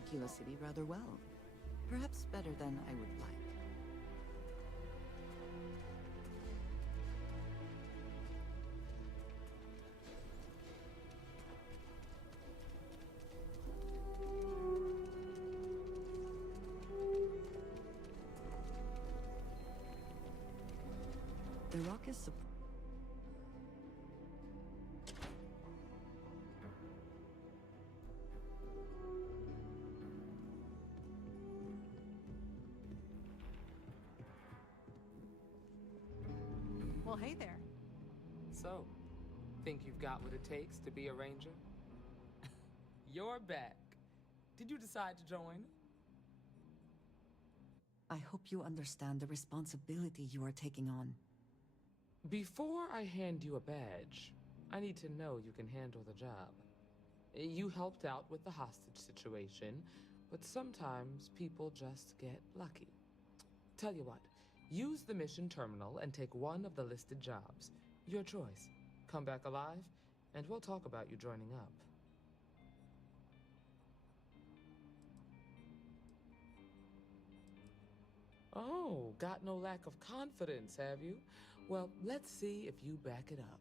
Aquila City rather well. Perhaps better than I would like. The rock is Well, hey there. So, think you've got what it takes to be a ranger? You're back. Did you decide to join? I hope you understand the responsibility you are taking on. Before I hand you a badge, I need to know you can handle the job. You helped out with the hostage situation, but sometimes people just get lucky. Tell you what, use the mission terminal and take one of the listed jobs. Your choice. Come back alive, and we'll talk about you joining up. Oh, got no lack of confidence, have you? Well, let's see if you back it up.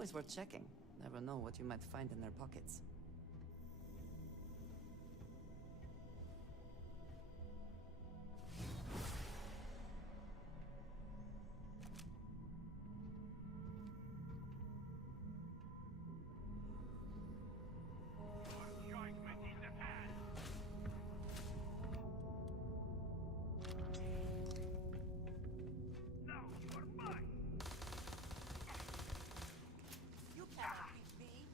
Always worth checking. Never know what you might find in their pockets. You cannot beat me!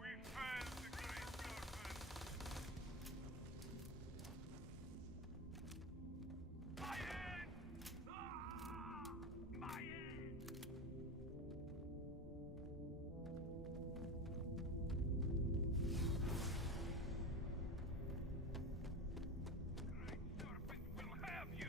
We failed the great serpent! My head! Ah! My head! Great serpent will have you!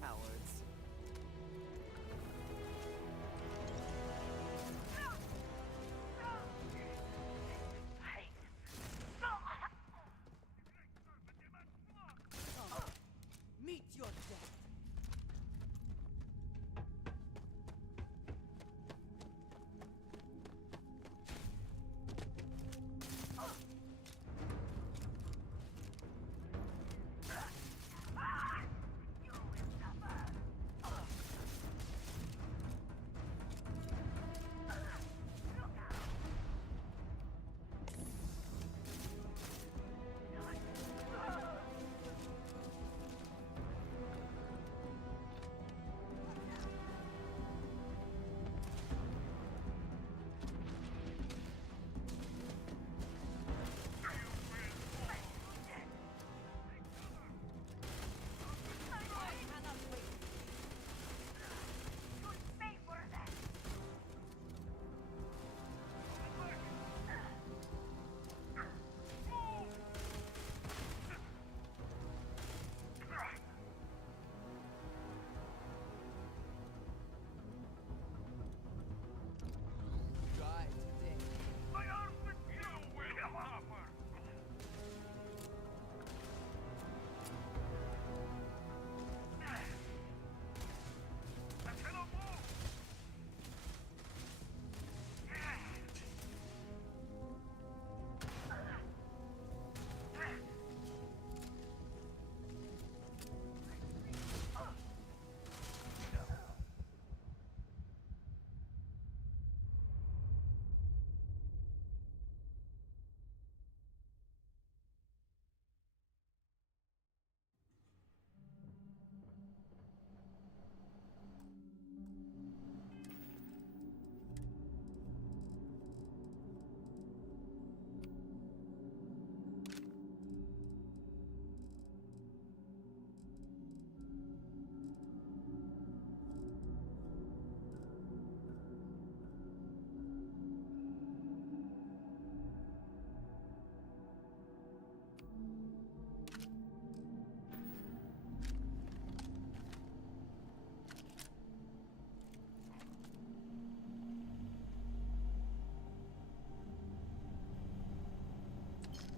Cowards. Meet your death! Die today. My arms with you will suffer! I cannot move!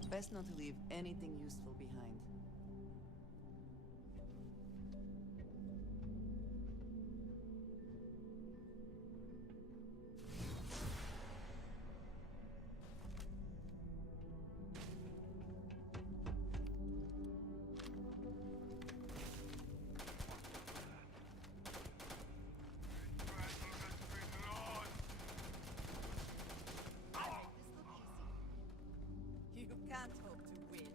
Best not to leave anything useful behind. Battle has been lost! This look easy. You can't hope to win.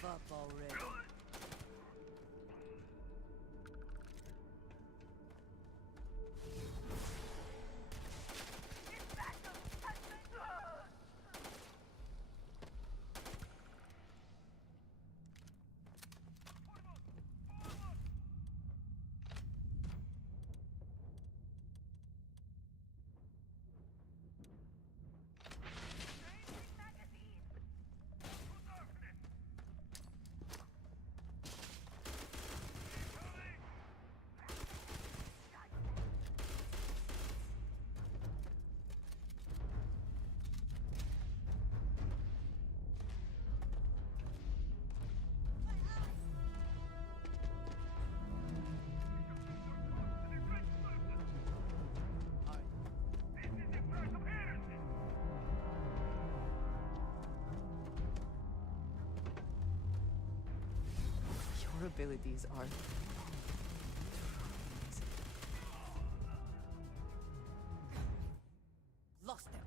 Give up already. Your abilities are lost them.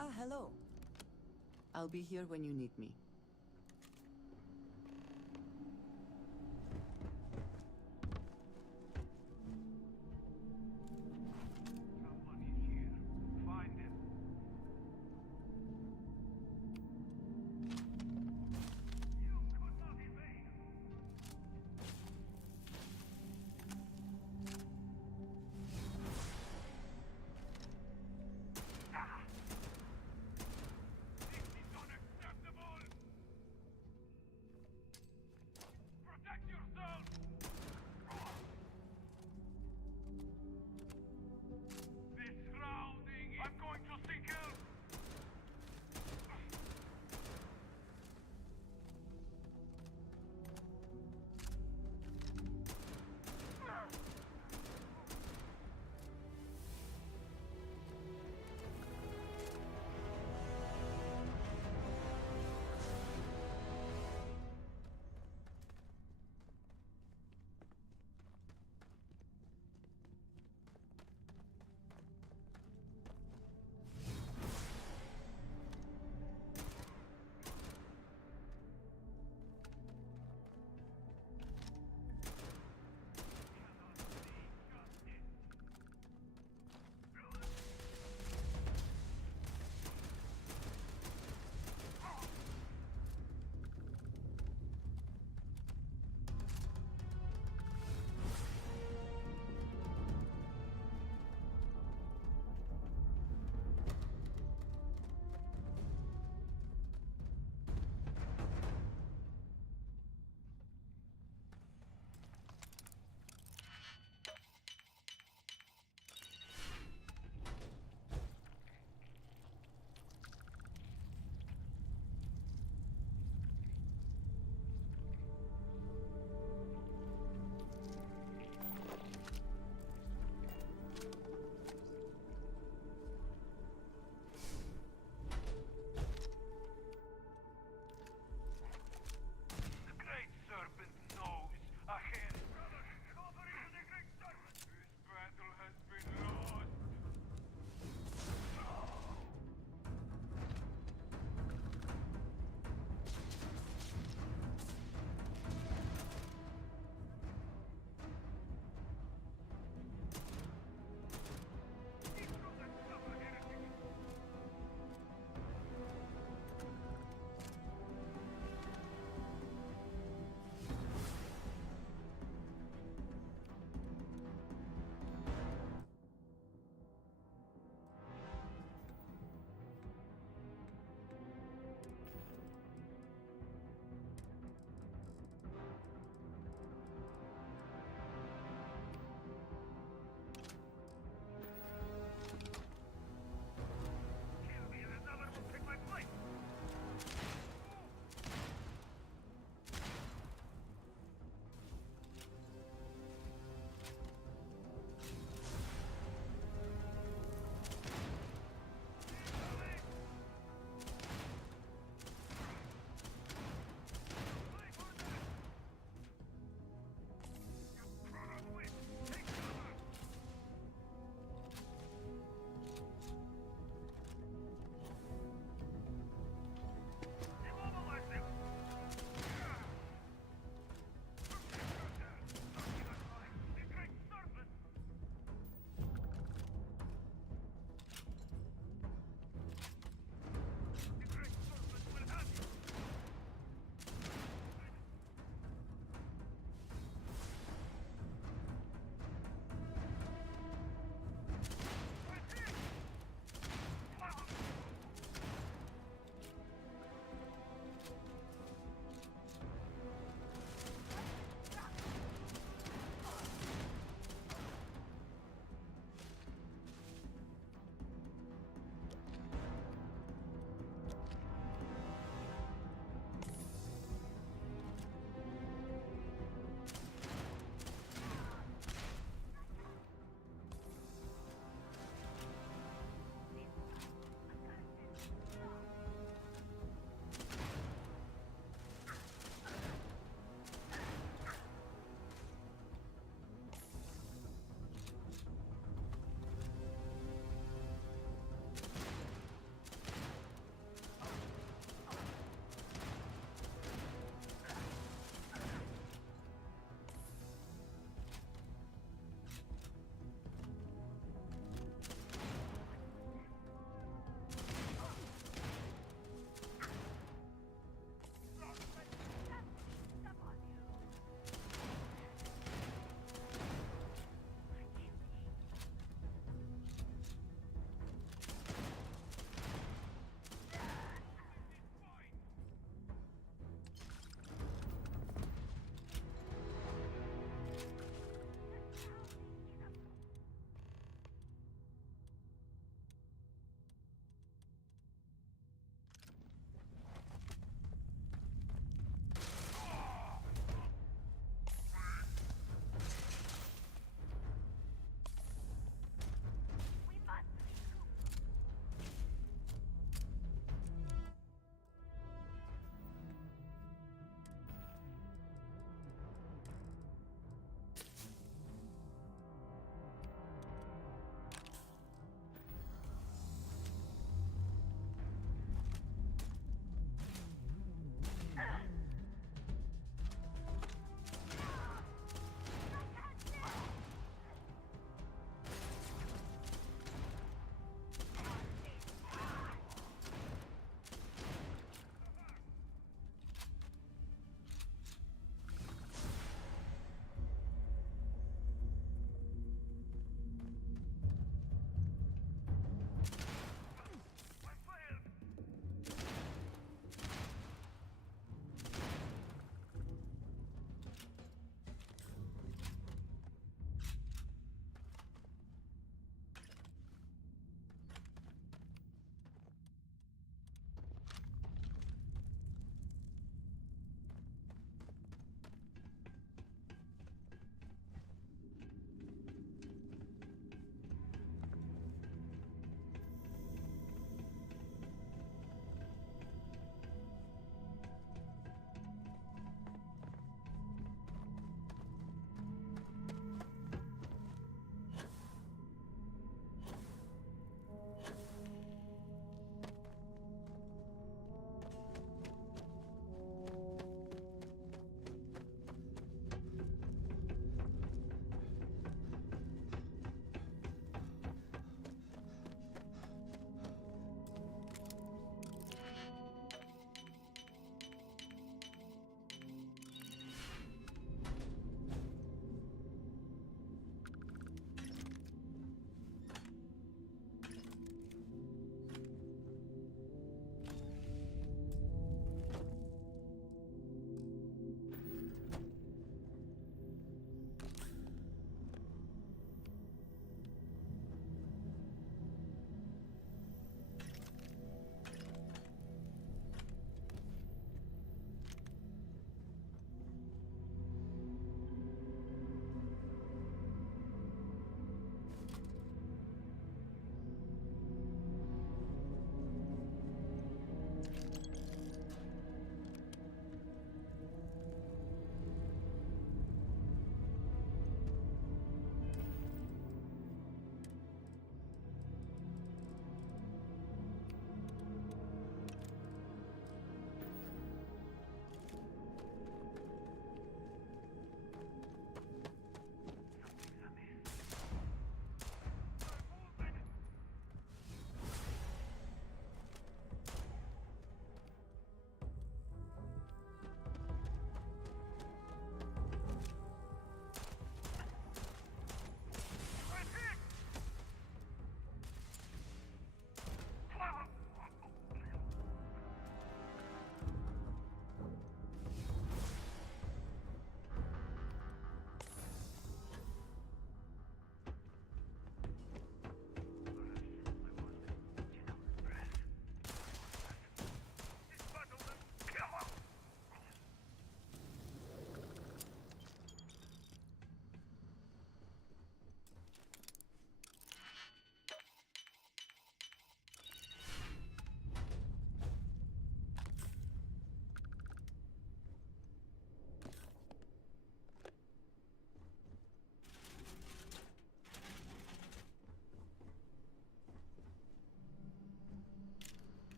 Ah, hello. I'll be here when you need me. Someone is here. Find him. You could not evade. This is unacceptable!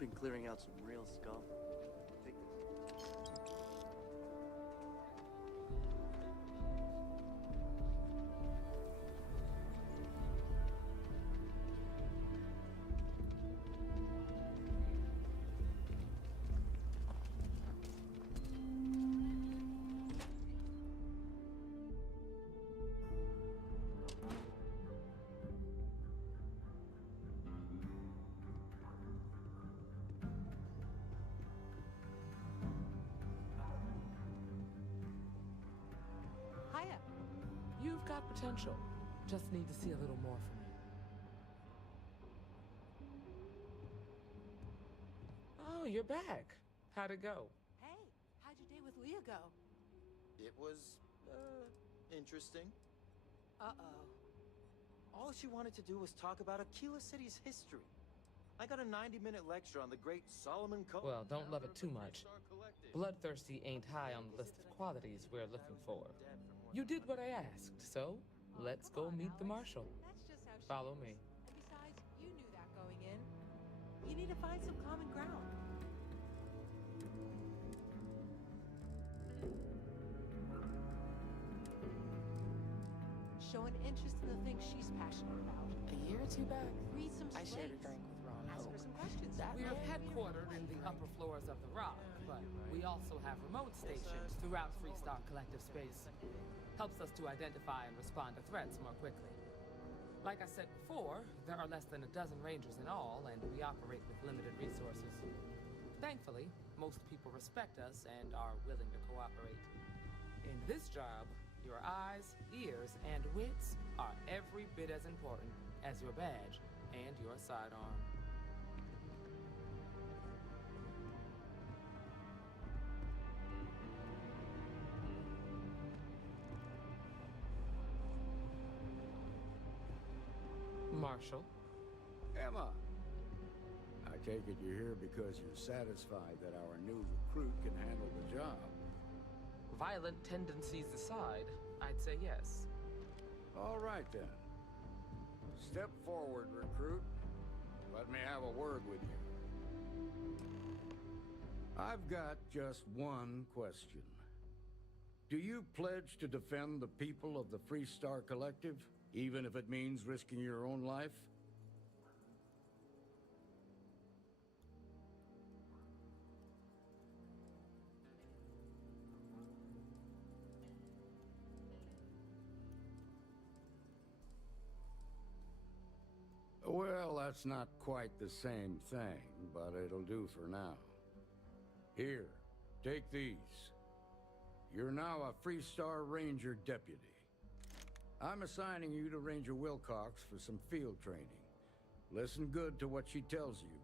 Been clearing out some real scum. Take this. Hiya. You've got potential. Just need to see a little more from you. Oh, you're back. How'd it go? Hey, how'd your day with Leah go? It was, interesting. Uh-oh. All she wanted to do was talk about Aquila City's history. I got a 90-minute lecture on the great Solomon Code. Well, don't love it too much. Bloodthirsty ain't high on the list of qualities we're looking for. You did what I asked, so let's go meet the marshal. That's just how she Follow is. me. And besides, you knew that going in. You need to find some common ground. Show an interest in the things she's passionate about. A year or two back, Read some I shared a slates. drink with Ron Ask Hope. her some questions. We're headquartered in the upper floors of the Rock, but we also have remote stations throughout Freestar Collective space. Helps us to identify and respond to threats more quickly. Like I said before, there are less than a dozen rangers in all, and we operate with limited resources. Thankfully, most people respect us and are willing to cooperate. In this job, your eyes, ears, and wits are every bit as important as your badge and your sidearm. Marshal? Emma, I take it you're here because you're satisfied that our new recruit can handle the job. Violent tendencies aside, I'd say yes. All right, then. Step forward, recruit. Let me have a word with you. I've got just one question. Do you pledge to defend the people of the Freestar Collective, even if it means risking your own life? Well, that's not quite the same thing, but it'll do for now. Here, take these. You're now a Freestar Ranger deputy. I'm assigning you to Ranger Wilcox for some field training. Listen good to what she tells you.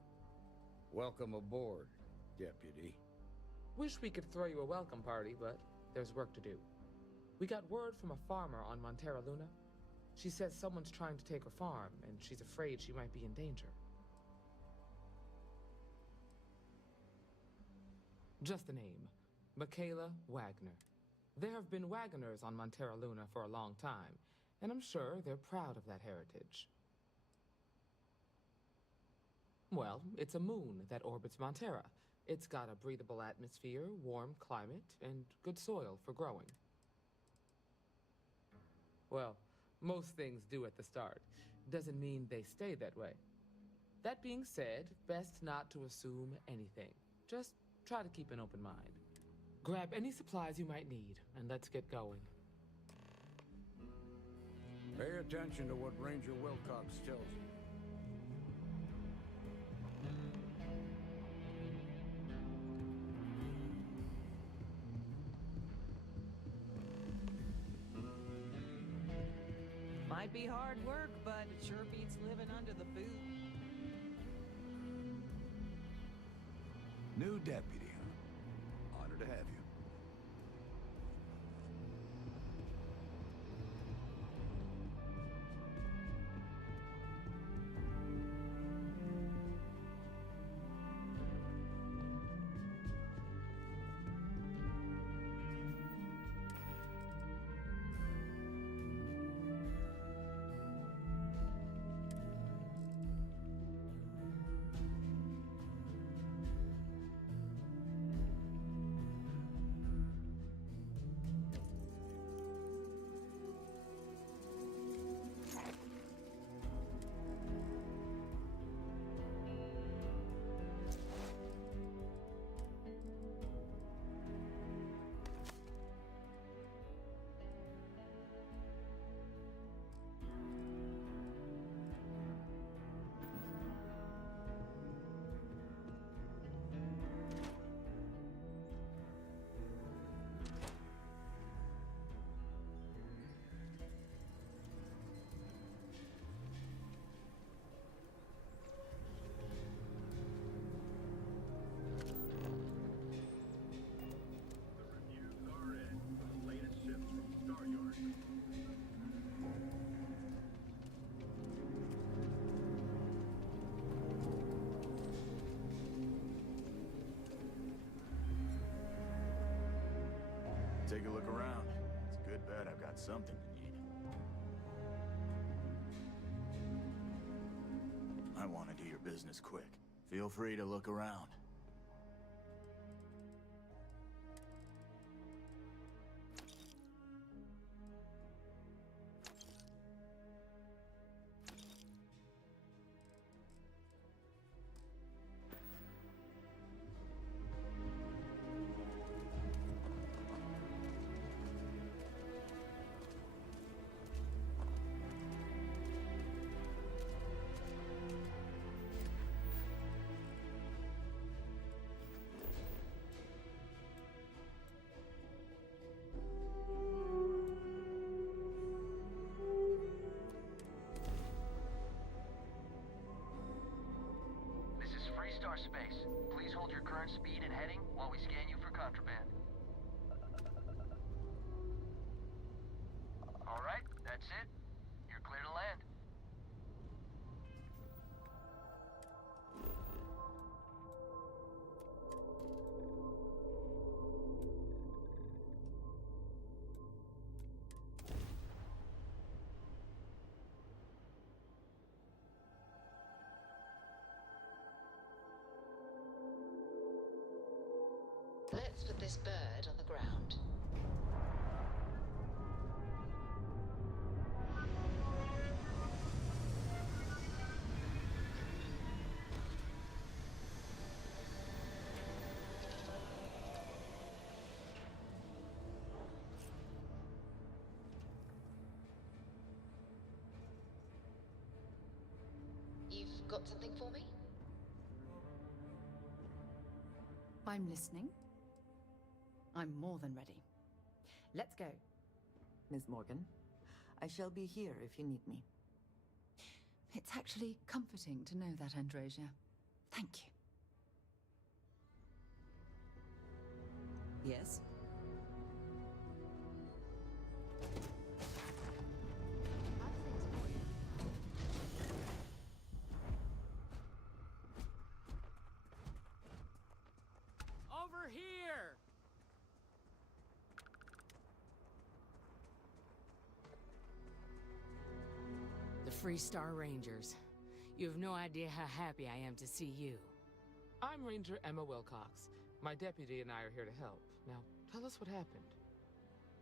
Welcome aboard, deputy. Wish we could throw you a welcome party, but there's work to do. We got word from a farmer on Montera Luna. She says someone's trying to take her farm, and she's afraid she might be in danger. Just a name. Michaela Wagner. There have been Wagoners on Montera Luna for a long time, and I'm sure they're proud of that heritage. Well, it's a moon that orbits Montera. It's got a breathable atmosphere, warm climate, and good soil for growing. Well, most things do at the start. Doesn't mean they stay that way. That being said, best not to assume anything. Just try to keep an open mind. Grab any supplies you might need, and let's get going. Pay attention to what Ranger Wilcox tells you. Might be hard work, but it sure beats living under the boot. New deputy, huh? Honored to have you. Take a look around. It's a good bet I've got something you need. I want to do your business quick. Feel free to look around. This is Freestar Space. Please hold your current speed and heading while we scan you for contraband. All right, that's it. You're clear to land. Let's put this bird on the ground. You've got something for me? I'm listening. I'm more than ready. Let's go. Ms. Morgan, I shall be here if you need me. It's actually comforting to know that, Androsia. Thank you. Yes? Over here! The Freestar Rangers. You have no idea how happy I am to see you. I'm Ranger Emma Wilcox. My deputy and I are here to help. Now, tell us what happened.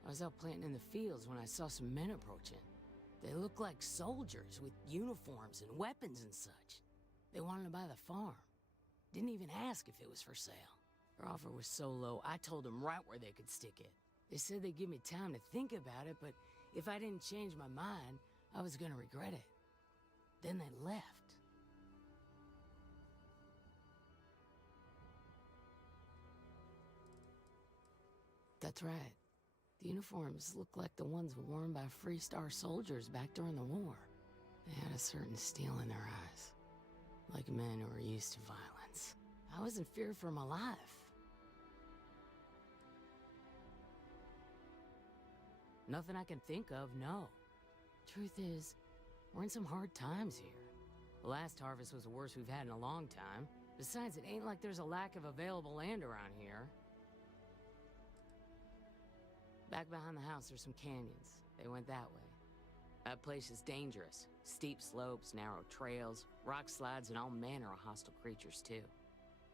I was out planting in the fields when I saw some men approaching. They looked like soldiers with uniforms and weapons and such. They wanted to buy the farm. Didn't even ask if it was for sale. Their offer was so low, I told them right where they could stick it. They said they'd give me time to think about it, but if I didn't change my mind, I was gonna regret it. Then they left. That's right. The uniforms looked like the ones worn by Freestar soldiers back during the war. They had a certain steel in their eyes. Like men who were used to violence. I was in fear for my life. Nothing I can think of, no. Truth is, we're in some hard times here. The last harvest was the worst we've had in a long time. Besides, it ain't like there's a lack of available land around here. Back behind the house, there's some canyons. They went that way. That place is dangerous. Steep slopes, narrow trails, rock slides, and all manner of hostile creatures, too.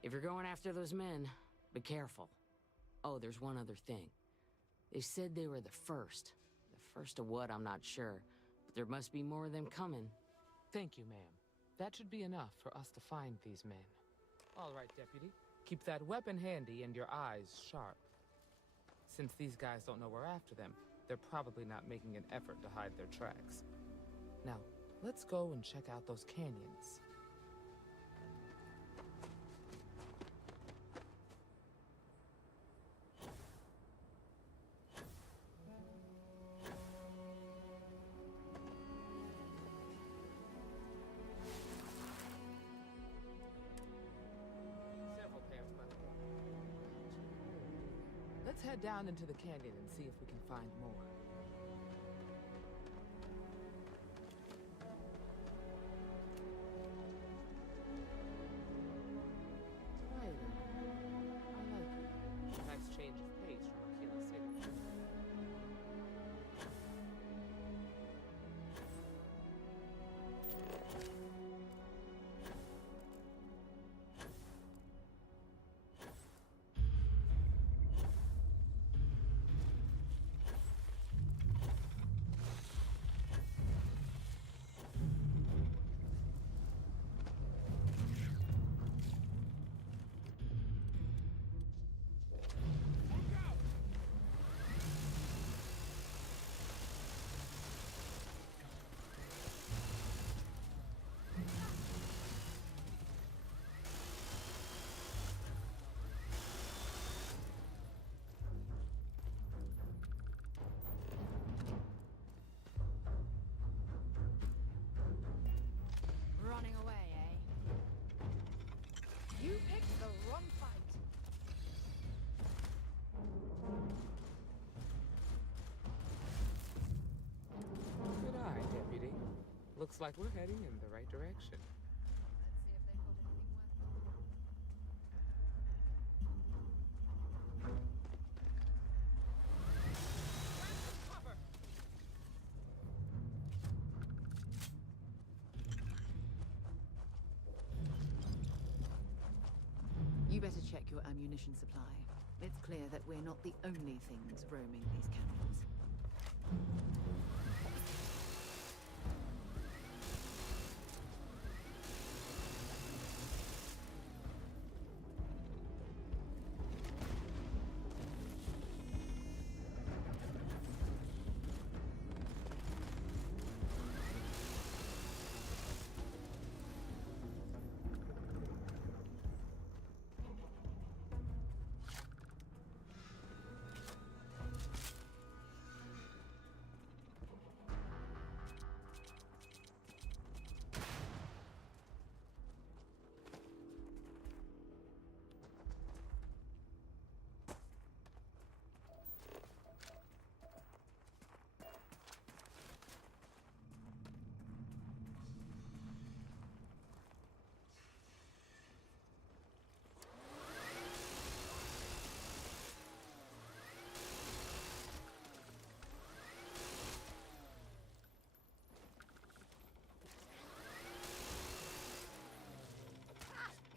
If you're going after those men, be careful. Oh, there's one other thing. They said they were the first. The first of what, I'm not sure. But there must be more of them coming. Thank you, ma'am. That should be enough for us to find these men. All right, deputy. Keep that weapon handy and your eyes sharp. Since these guys don't know we're after them, they're probably not making an effort to hide their tracks. Now, let's go and check out those canyons. Several pairs left. Let's head down into the canyon and see if we can find more. Right. I like it. Nice change of pace from Aquila City. Looks like we're heading in the right direction. Let's see if they've got anything worth. You better check your ammunition supply. It's clear that we're not the only things roaming these canyons.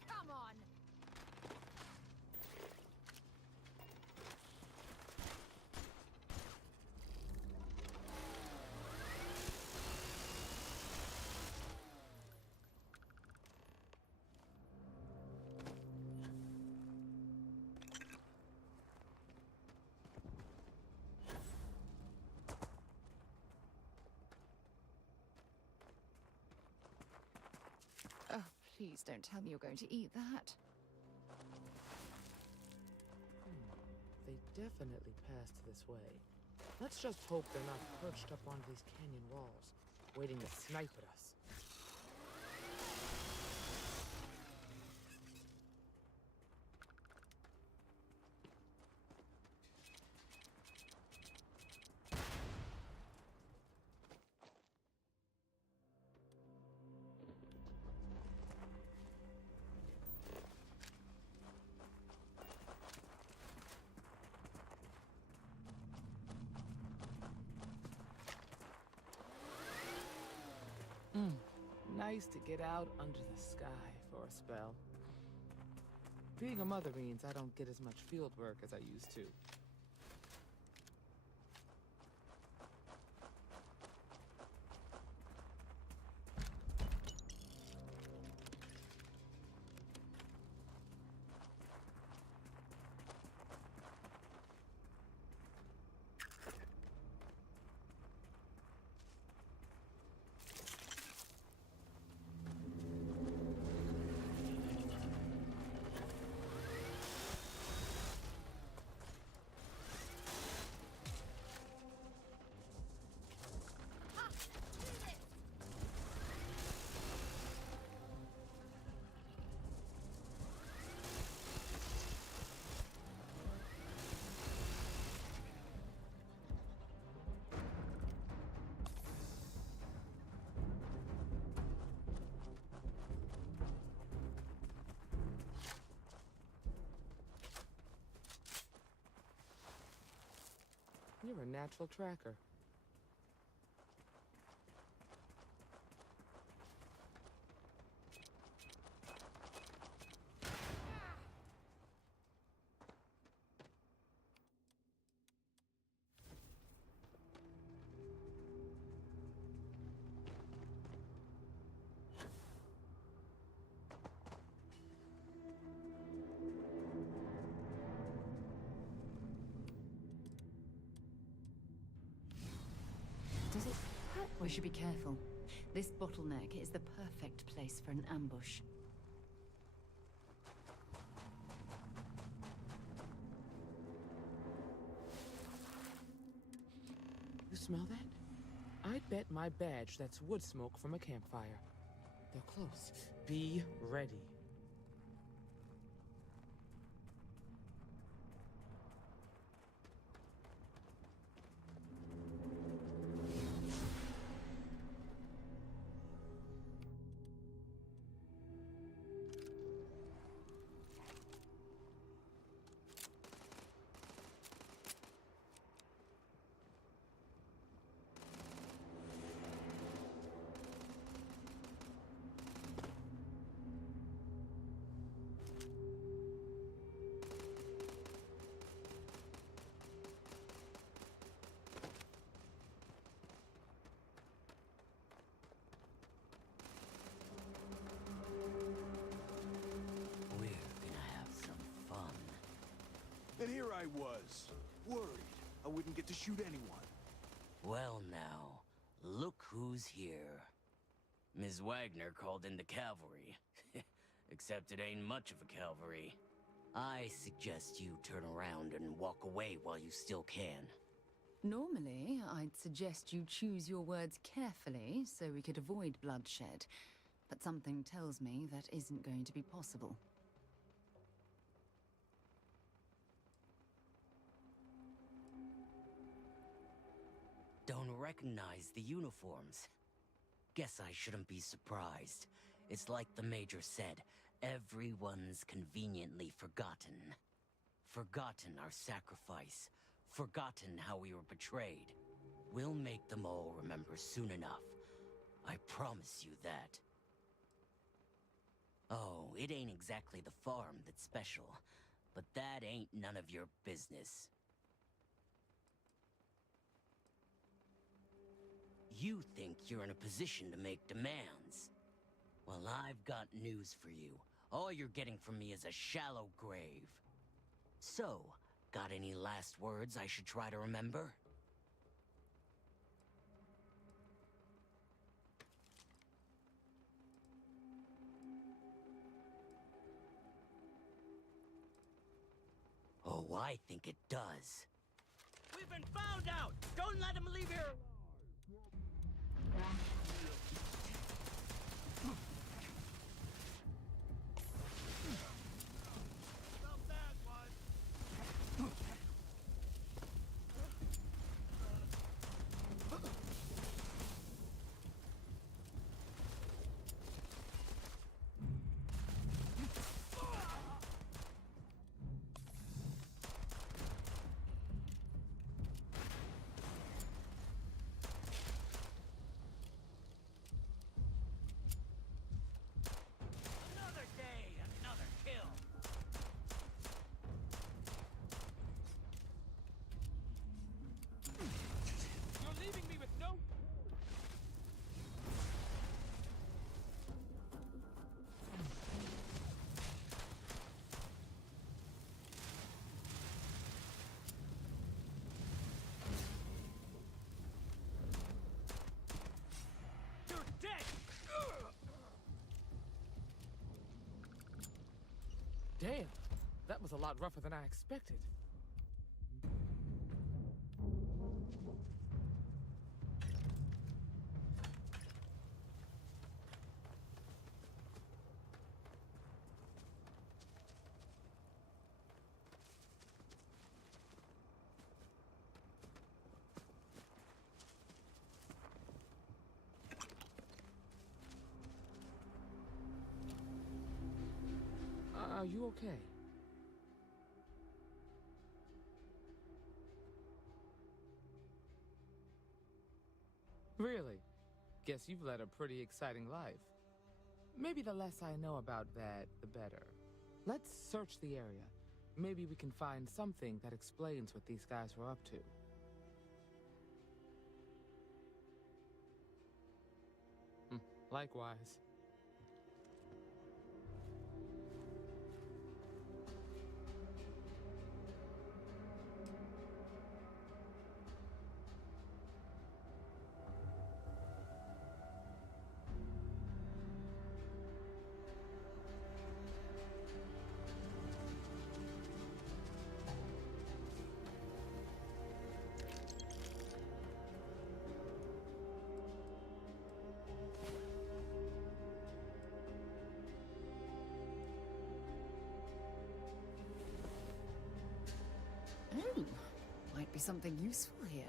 Come on! Oh, please don't tell me you're going to eat that. They definitely passed this way. Let's just hope they're not perched up on these canyon walls, waiting to snipe at us. Nice to get out under the sky for a spell. Being a mother means I don't get as much field work as I used to. You're a natural tracker. Does it? We should be careful. This bottleneck is the perfect place for an ambush. You smell that? I'd bet my badge that's wood smoke from a campfire. They're close. Be ready. And here I was, worried I wouldn't get to shoot anyone. Well now, look who's here. Ms. Wagner called in the cavalry. Except it ain't much of a cavalry. I suggest you turn around and walk away while you still can. Normally, I'd suggest you choose your words carefully so we could avoid bloodshed. But something tells me that isn't going to be possible. Don't recognize the uniforms. Guess I shouldn't be surprised. It's like the Major said, everyone's conveniently forgotten. Forgotten our sacrifice. Forgotten how we were betrayed. We'll make them all remember soon enough. I promise you that. Oh, it ain't exactly the farm that's special, but that ain't none of your business. You think you're in a position to make demands. Well, I've got news for you. All you're getting from me is a shallow grave. So, got any last words I should try to remember? Oh, I think it does. We've been found out! Don't let him leave here! Damn, that was a lot rougher than I expected. Are you okay? Really? Guess you've led a pretty exciting life. Maybe the less I know about that, the better. Let's search the area. Maybe we can find something that explains what these guys were up to. Likewise. Oh, might be something useful here.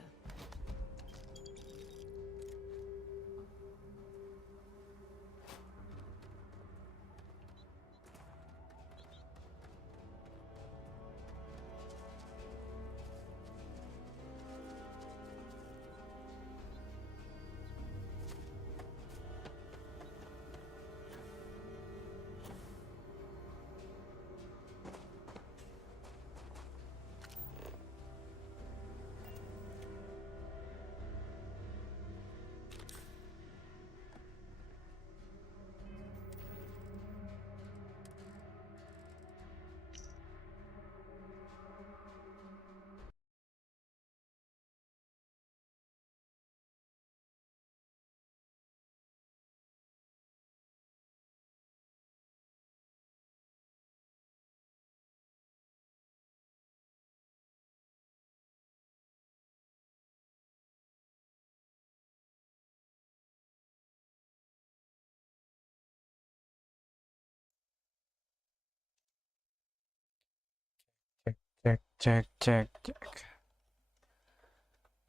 Check.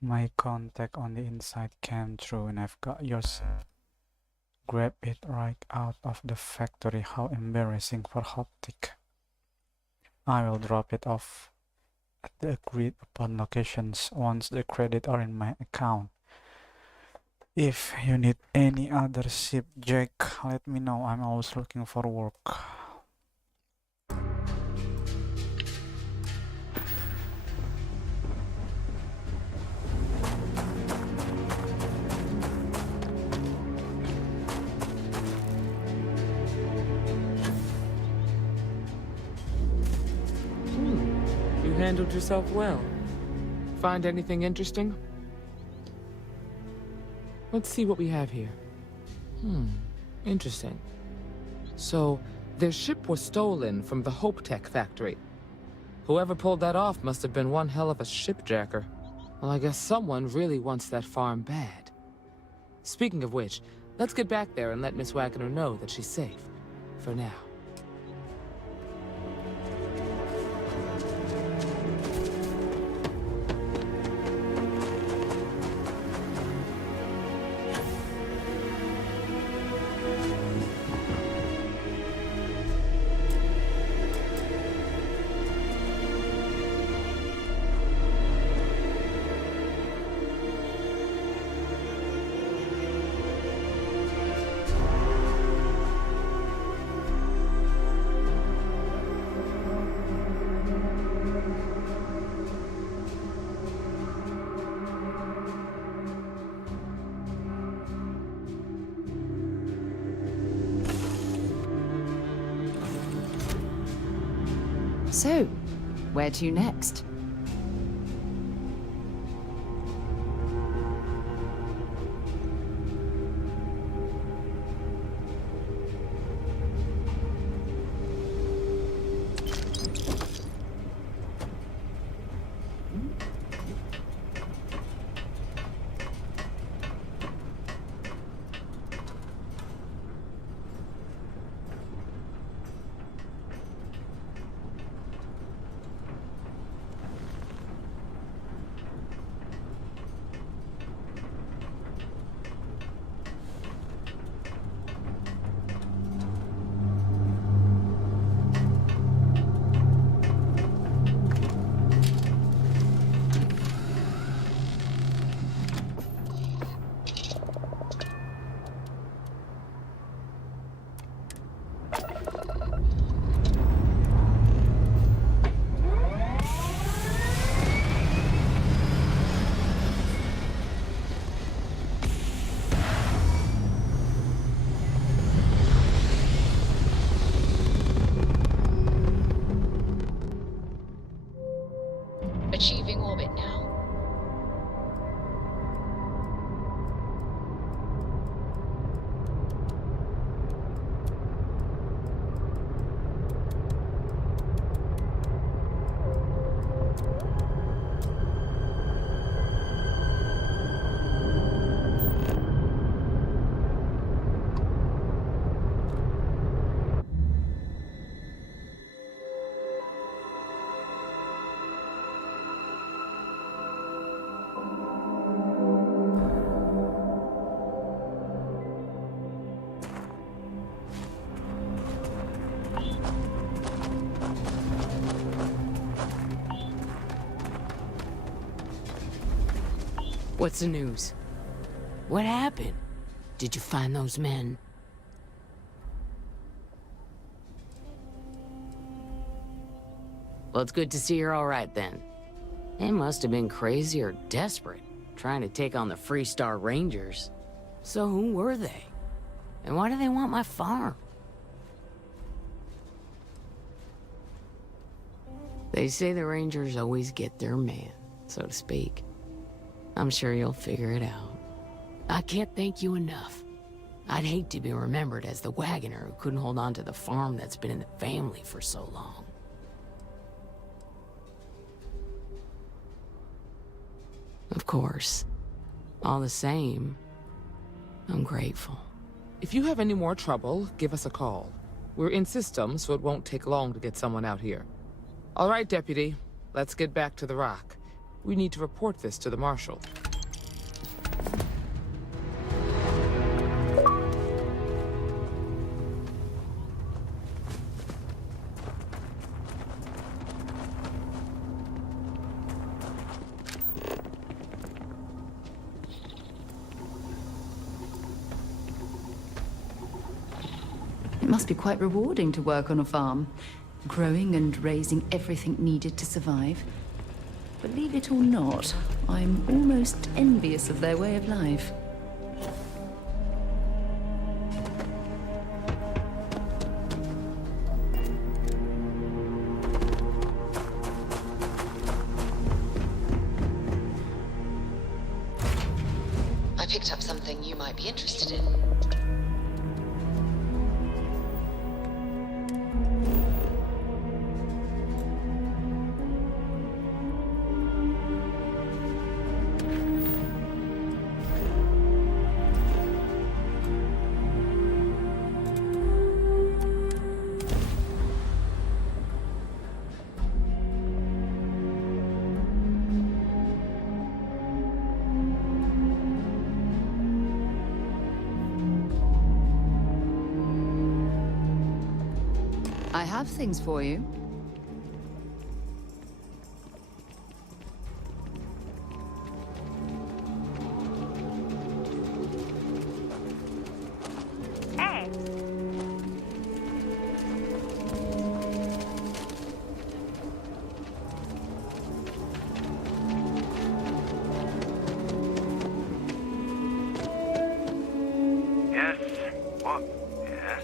My contact on the inside came through and I've got yours. Grab it right out of the factory. How embarrassing for Hoptic. I will drop it off at the agreed upon locations once the credits are in my account. If you need any other ship, Jack, let me know. I'm always looking for work. You handled yourself well. Find anything interesting? Let's see what we have here. Interesting. So, their ship was stolen from the Hope Tech factory. Whoever pulled that off must have been one hell of a shipjacker. Well, I guess someone really wants that farm bad. Speaking of which, let's get back there and let Miss Wagner know that she's safe. For now. So, where to next? Achieving orbit now. What's the news? What happened? Did you find those men? Well, it's good to see you're all right then. They must have been crazy or desperate, trying to take on the Freestar Rangers. So who were they? And why do they want my farm? They say the Rangers always get their man, so to speak. I'm sure you'll figure it out. I can't thank you enough. I'd hate to be remembered as the wagoner who couldn't hold on to the farm that's been in the family for so long. Of course. All the same, I'm grateful. If you have any more trouble, give us a call. We're in system, so it won't take long to get someone out here. All right, Deputy. let's get back to the rock. We need to report this to the marshal. It must be quite rewarding to work on a farm, growing and raising everything needed to survive. Believe it or not, I'm almost envious of their way of life. I picked up something you might be interested in. I have things for you. Hey. Yes. What? Yes.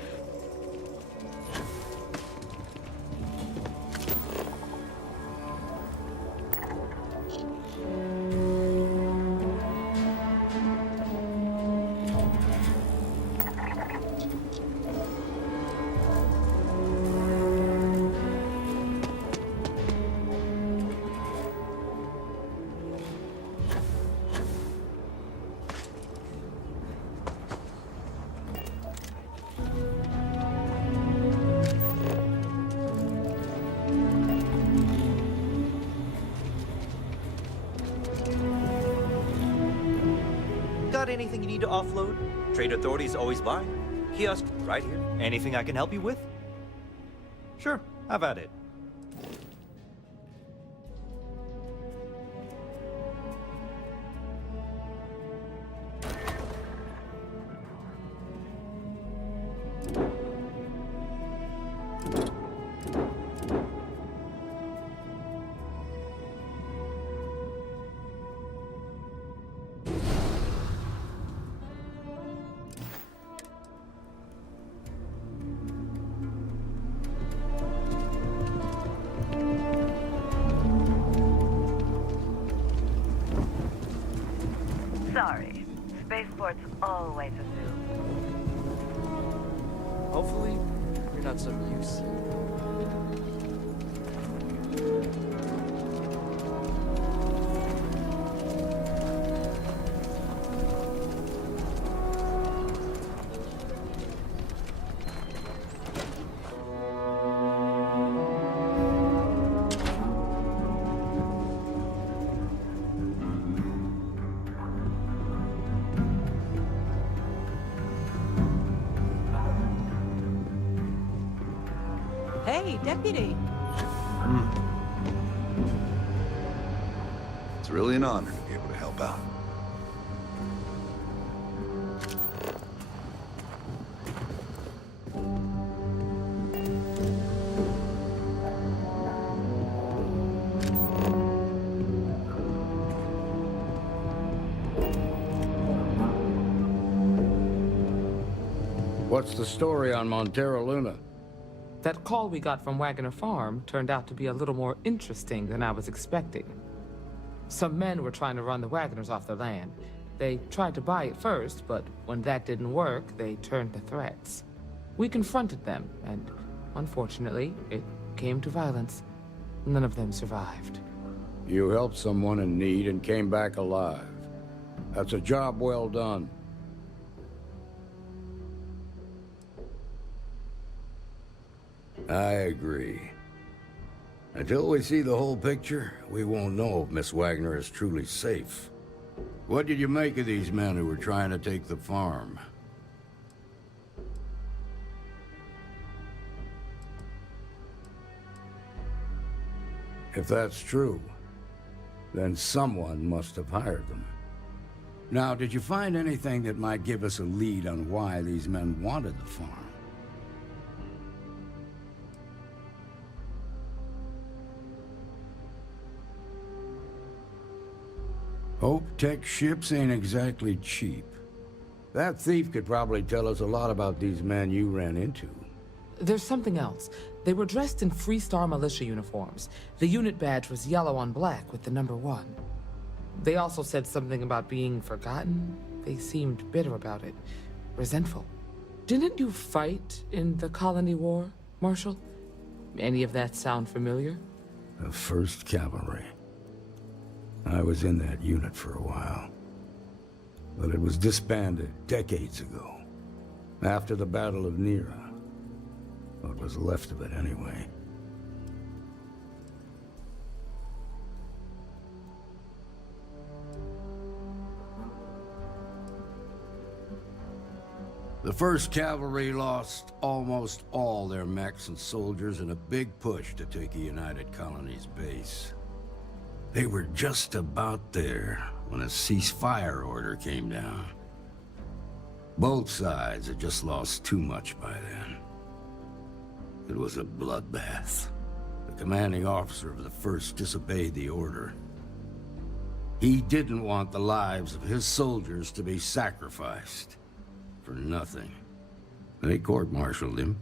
Got anything you need to offload? Trade authorities always buy. Kiosk right here. Anything I can help you with? Sure, have at it. Sorry. Spaceport's always a zoo. Hopefully, you're not some use. Hey, Deputy. It's really an honor to be able to help out. What's the story on Montero Luna? That call we got from Wagoner Farm turned out to be a little more interesting than I was expecting. Some men were trying to run the Wagoners off their land. They tried to buy it first, but when that didn't work, they turned to threats. We confronted them, and unfortunately, it came to violence. None of them survived. You helped someone in need and came back alive. That's a job well done. I agree. Until we see the whole picture, we won't know if Miss Wagner is truly safe. What did you make of these men who were trying to take the farm? If that's true, then someone must have hired them. Now, did you find anything that might give us a lead on why these men wanted the farm? Hope Tech ships ain't exactly cheap. That thief could probably tell us a lot about these men you ran into. There's something else. They were dressed in Freestar militia uniforms. The unit badge was yellow on black with the number 1. They also said something about being forgotten. They seemed bitter about it, resentful. Didn't you fight in the Colony War, Marshal? Any of that sound familiar? The 1st Cavalry. I was in that unit for a while. But it was disbanded decades ago. After the Battle of Nera. What was left of it, anyway. The 1st Cavalry lost almost all their mechs and soldiers in a big push to take a United Colonies base. They were just about there when a ceasefire order came down. Both sides had just lost too much by then. It was a bloodbath. The commanding officer of the 1st disobeyed the order. He didn't want the lives of his soldiers to be sacrificed for nothing. They court-martialed him,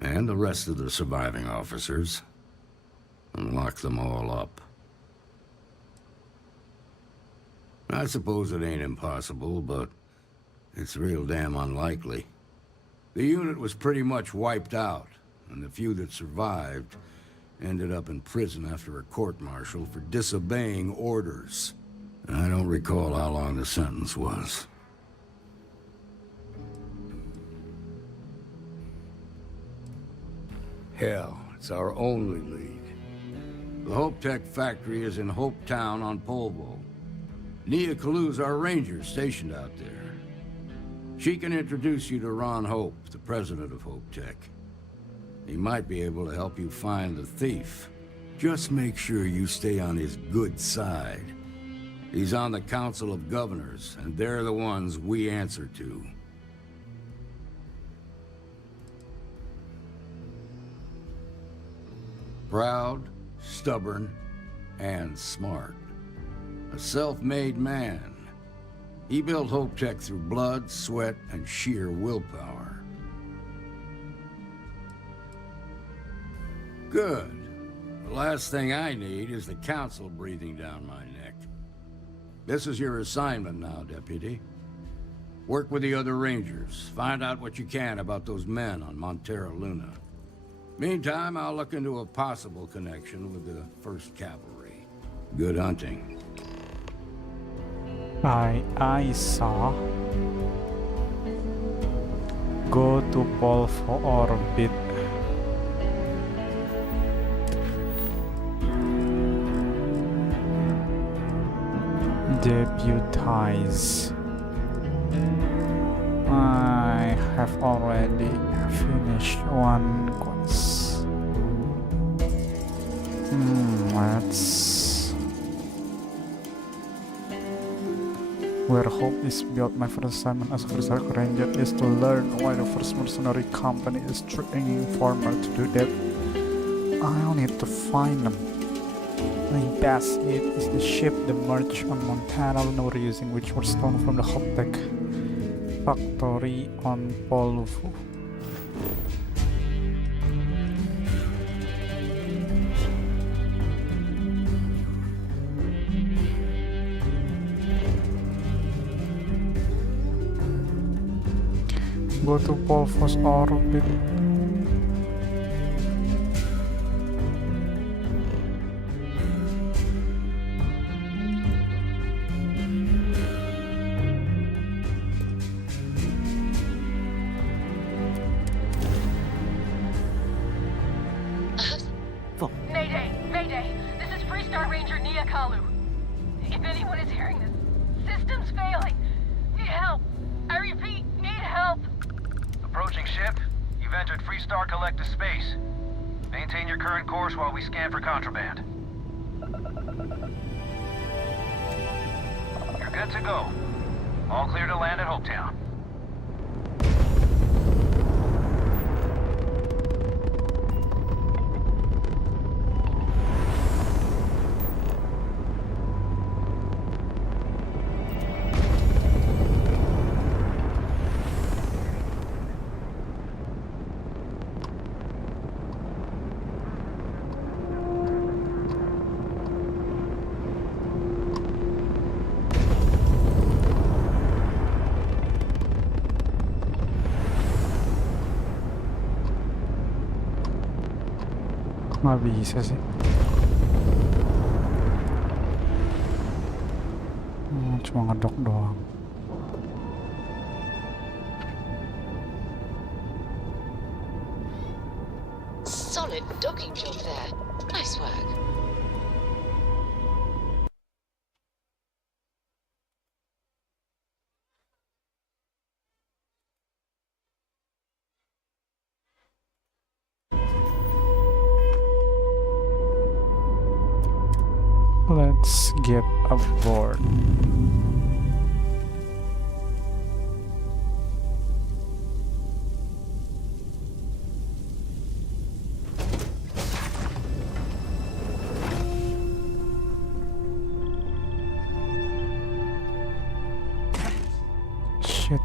and the rest of the surviving officers, and locked them all up. I suppose it ain't impossible, but it's real damn unlikely. The unit was pretty much wiped out, and the few that survived ended up in prison after a court-martial for disobeying orders. I don't recall how long the sentence was. Hell, it's our only lead. The Hope Tech factory is in Hope Town on Polvo. Nia Kalu's our ranger stationed out there. She can introduce you to Ron Hope, the president of Hope Tech. He might be able to help you find the thief. Just make sure you stay on his good side. He's on the Council of Governors, and they're the ones we answer to. Proud, stubborn, and smart. A self-made man. He built Hope Tech through blood, sweat, and sheer willpower. Good. The last thing I need is the council breathing down my neck. This is your assignment now, Deputy. Work with the other Rangers. Find out what you can about those men on Montera Luna. Meantime, I'll look into a possible connection with the 1st Cavalry. Good hunting. I saw. Go to Polvo orbit. Deputize. I have already finished one quest. Let's. Where Hope is built, my first assignment as a First Ranger is to learn why the first mercenary company is training farmer to do that. I'll need to find them. My best hit is the ship the merge on Montana Luna we're using, which were stolen from the Hope Tech factory on Polvo. Go to Polvo's orbit. Mayday! Sector Niakalu. If anyone is hearing this, system's failing. Need help. I repeat, need help. Approaching ship. You've entered Freestar Collective space. Maintain your current course while we scan for contraband. You're good to go. All clear to land at Hopetown. Nggak bisa sih. Cuma ngedok doang. Solid docking job there. Nice work. Let's get aboard. Shit.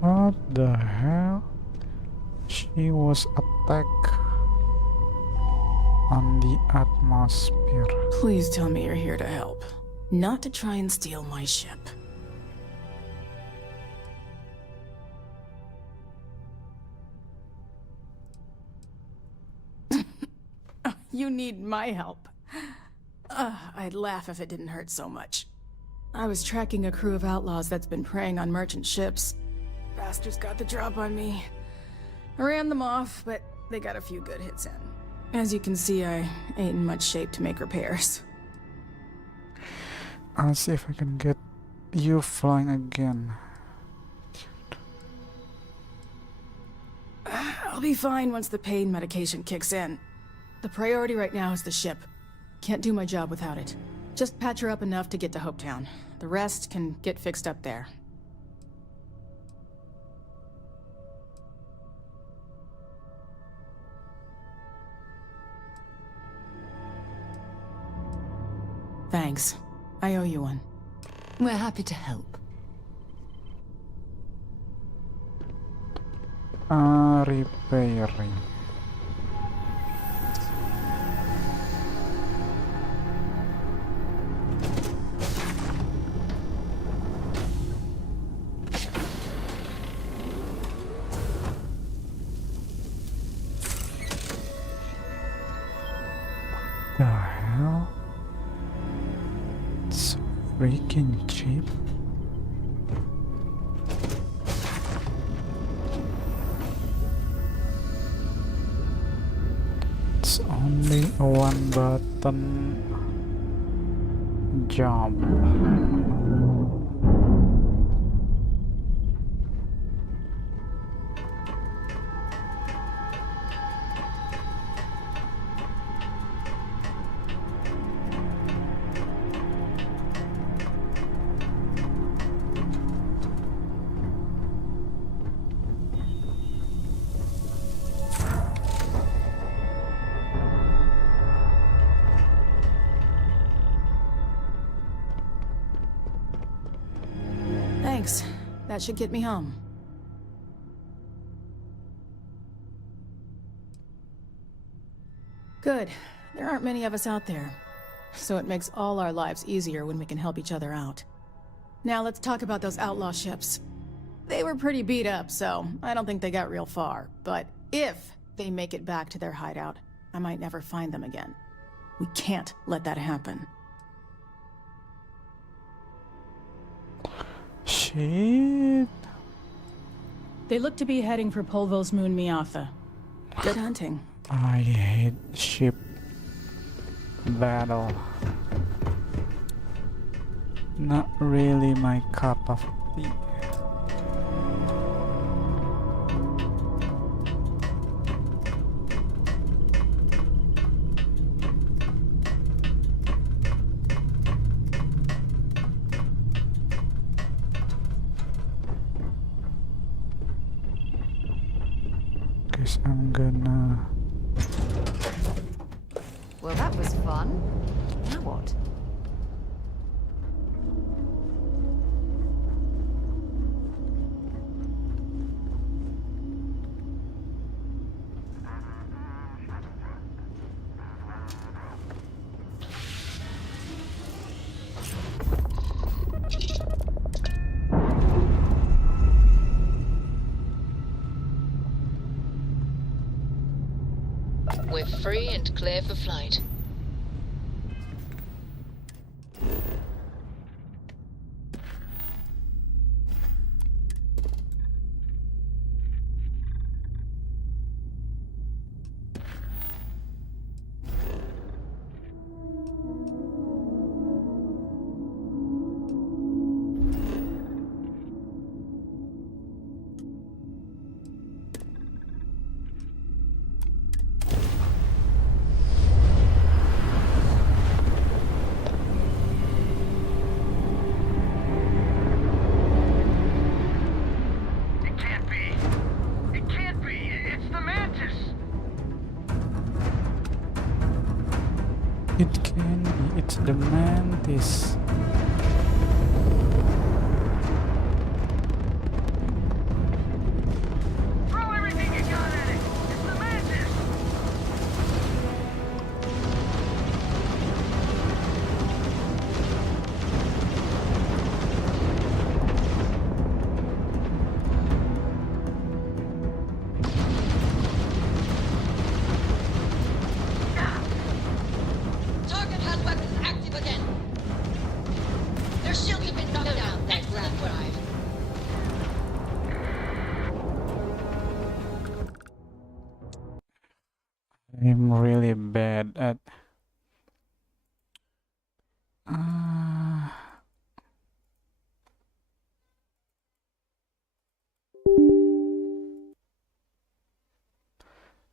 What the hell? She was attacked on the atmosphere. Please tell me you're here to help, not to try and steal my ship. You need my help. I'd laugh if it didn't hurt so much. I was tracking a crew of outlaws that's been preying on merchant ships. Bastards got the drop on me. I ran them off, but they got a few good hits in. As you can see, I ain't in much shape to make repairs. I'll see if I can get you flying again. I'll be fine once the pain medication kicks in. The priority right now is the ship. Can't do my job without it. Just patch her up enough to get to Hopetown. The rest can get fixed up there. Thanks. I owe you one. We're happy to help. Repairing. The hell? It's freaking cheap. It's only a one button job. Thanks. That should get me home. Good. There aren't many of us out there. So it makes all our lives easier when we can help each other out. Now let's talk about those outlaw ships. They were pretty beat up, so I don't think they got real far. But if they make it back to their hideout, I might never find them again. We can't let that happen. Shit. They look to be heading for Polvo's moon Miatha. Good hunting. I hate ship battle. Not really my cup of tea. Guess I'm gonna... Well, that was fun. Now what? We're free and clear for flight. It can be. It's the mantis. Throw everything you got at it! It's the mantis! Target has weapons active again. Their shields have been knocked down. Excellent drive. I'm really bad at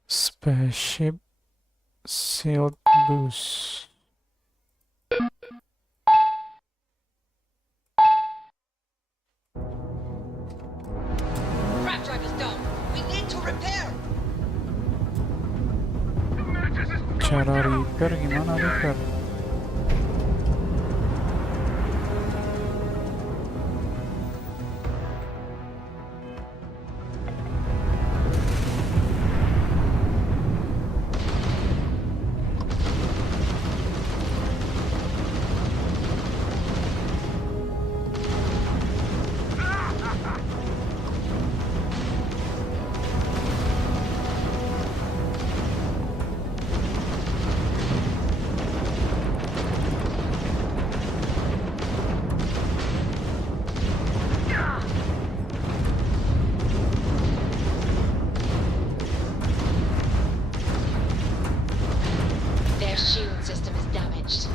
spaceship shield boost. Grab drive is down. We need to repair. Cara repair gimana repair? Their shield system is damaged.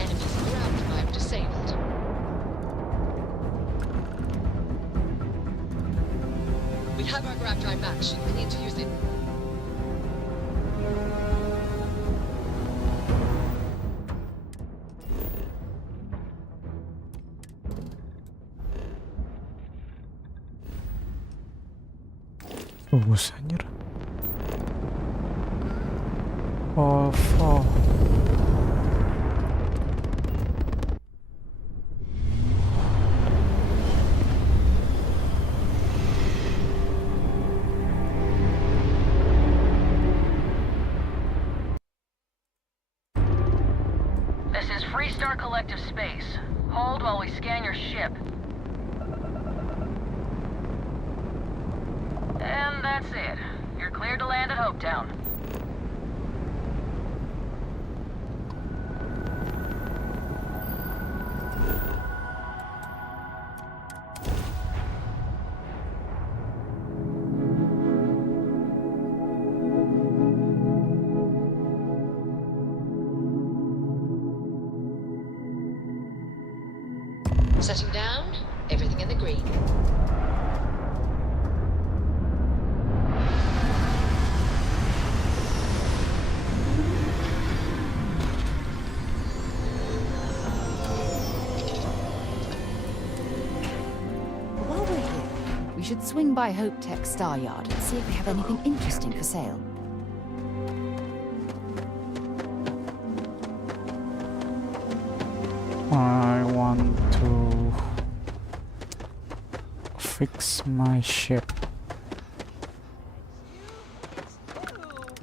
Enemy's ground drive disabled. We have our grab drive back. Should we need to use it? Bagus anjir. Oh. Freestar Collective Space. Hold while we scan your ship. And that's it. You're cleared to land at Hopetown. Setting down, everything in the green. While we're here, we should swing by Hope Tech Star Yard and see if we have anything interesting for sale. I want to fix my ship.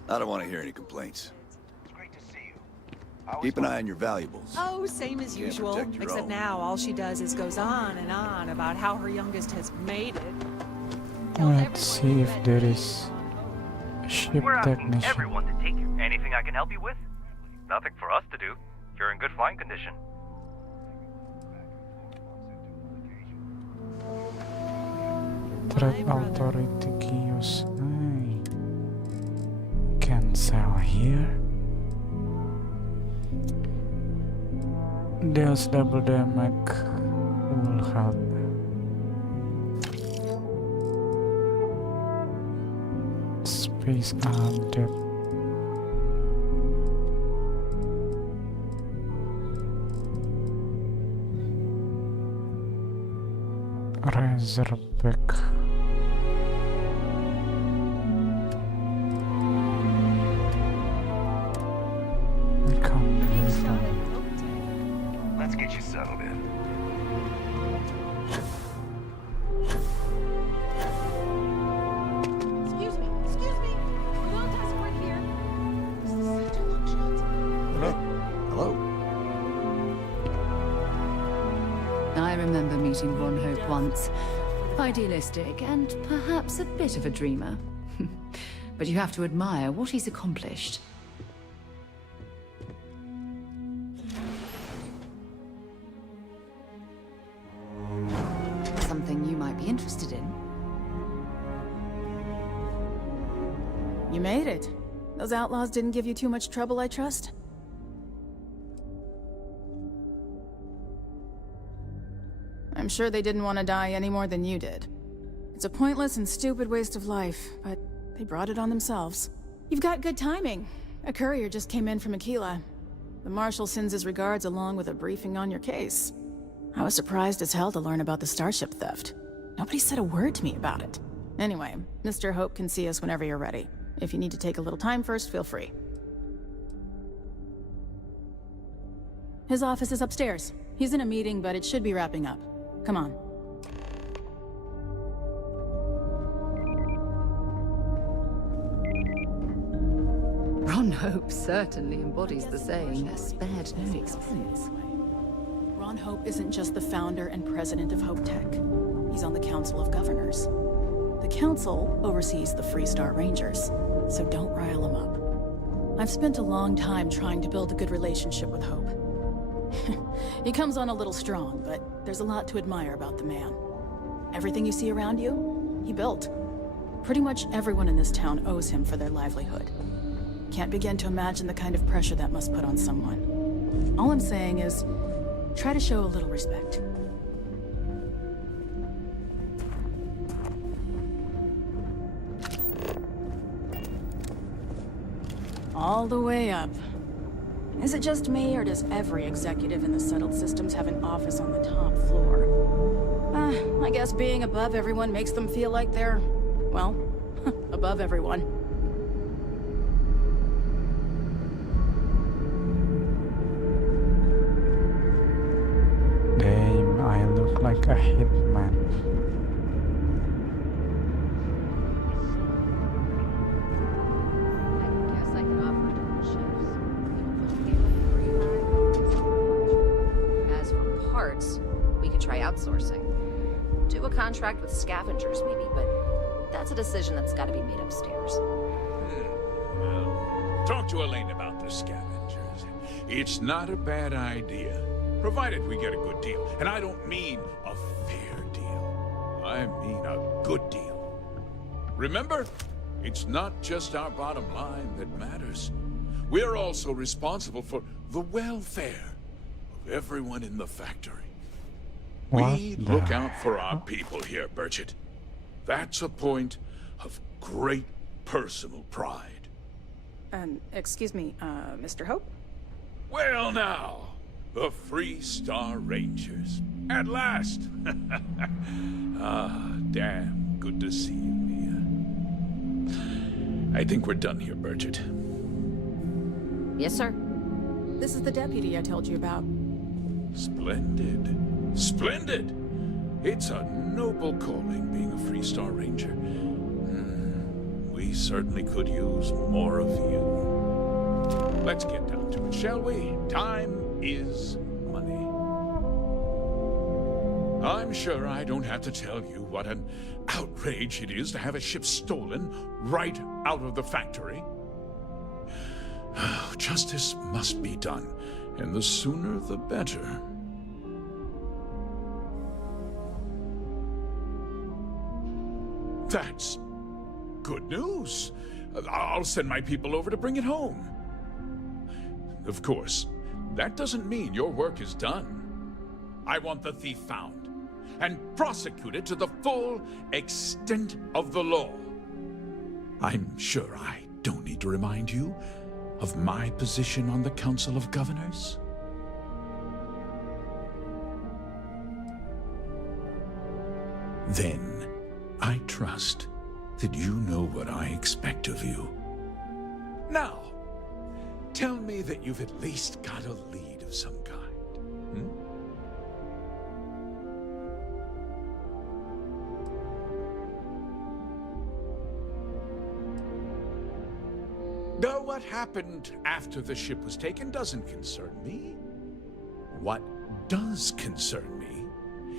I don't want to hear any complaints. Keep an eye on your valuables. Oh, same as Yeah, usual. protect your Except own. now all she does is goes on and on about how her youngest has made it. Let's see if there is a ship We're asking technician. everyone to take you. Anything I can help you with? Nothing for us to do. You're in good flying condition. Trade authority kiosk. Can sell here. Deals double damage. Will help. Space update. Razorback. Let's get you settled in. Excuse me. Will doesn't work here. Hello. I remember meeting Ron Hope once. Idealistic and perhaps a bit of a dreamer. But you have to admire what he's accomplished. Something you might be interested in. You made it. Those outlaws didn't give you too much trouble, I trust? I'm sure they didn't want to die any more than you did. It's a pointless and stupid waste of life, but they brought it on themselves. You've got good timing. A courier just came in from Aquila. The Marshal sends his regards along with a briefing on your case. I was surprised as hell to learn about the starship theft. Nobody said a word to me about it. Anyway, Mr. Hope can see us whenever you're ready. If you need to take a little time first, feel free. His office is upstairs. He's in a meeting, but it should be wrapping up. Come on. Ron Hope certainly embodies the saying, spared no expense. Ron Hope isn't just the founder and president of Hope Tech. He's on the Council of Governors. The Council oversees the Freestar Rangers, so don't rile him up. I've spent a long time trying to build a good relationship with Hope. He comes on a little strong, but there's a lot to admire about the man. Everything you see around you, he built. Pretty much everyone in this town owes him for their livelihood. Can't begin to imagine the kind of pressure that must put on someone. All I'm saying is, try to show a little respect. All the way up. Is it just me, or does every executive in the settled systems have an office on the top floor? I guess being above everyone makes them feel like they're, well, above everyone. Damn, I look like a hitman. try outsourcing. Do a contract with scavengers, maybe, but that's a decision that's got to be made upstairs. Well, talk to Elaine about the scavengers. It's not a bad idea, provided we get a good deal. And I don't mean a fair deal. I mean a good deal. Remember, it's not just our bottom line that matters. We're also responsible for the welfare of everyone in the factory. We look out for our people here, Burchett. That's a point of great personal pride. Excuse me, Mr. Hope? Well now, the Free Star Rangers. At last! Ah, damn good to see you, Mia. I think we're done here, Burchett. Yes, sir. This is the deputy I told you about. Splendid. Splendid! It's a noble calling being a Free Star Ranger. We certainly could use more of you. Let's get down to it, shall we? Time is money. I'm sure I don't have to tell you what an outrage it is to have a ship stolen right out of the factory. Justice must be done, and the sooner the better. That's good news. I'll send my people over to bring it home. Of course, that doesn't mean your work is done. I want the thief found and prosecuted to the full extent of the law. I'm sure I don't need to remind you of my position on the Council of Governors. Then, I trust that you know what I expect of you. Now, tell me that you've at least got a lead of some kind. Now, what happened after the ship was taken doesn't concern me. What does concern me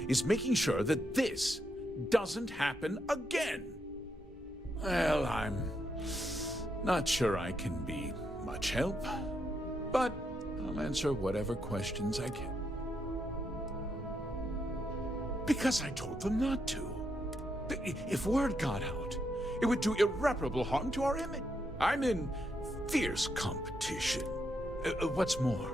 is making sure that this doesn't happen again. Well, I'm not sure I can be much help, but I'll answer whatever questions I can. Because I told them not to. If word got out, it would do irreparable harm to our image. I'm in fierce competition. What's more,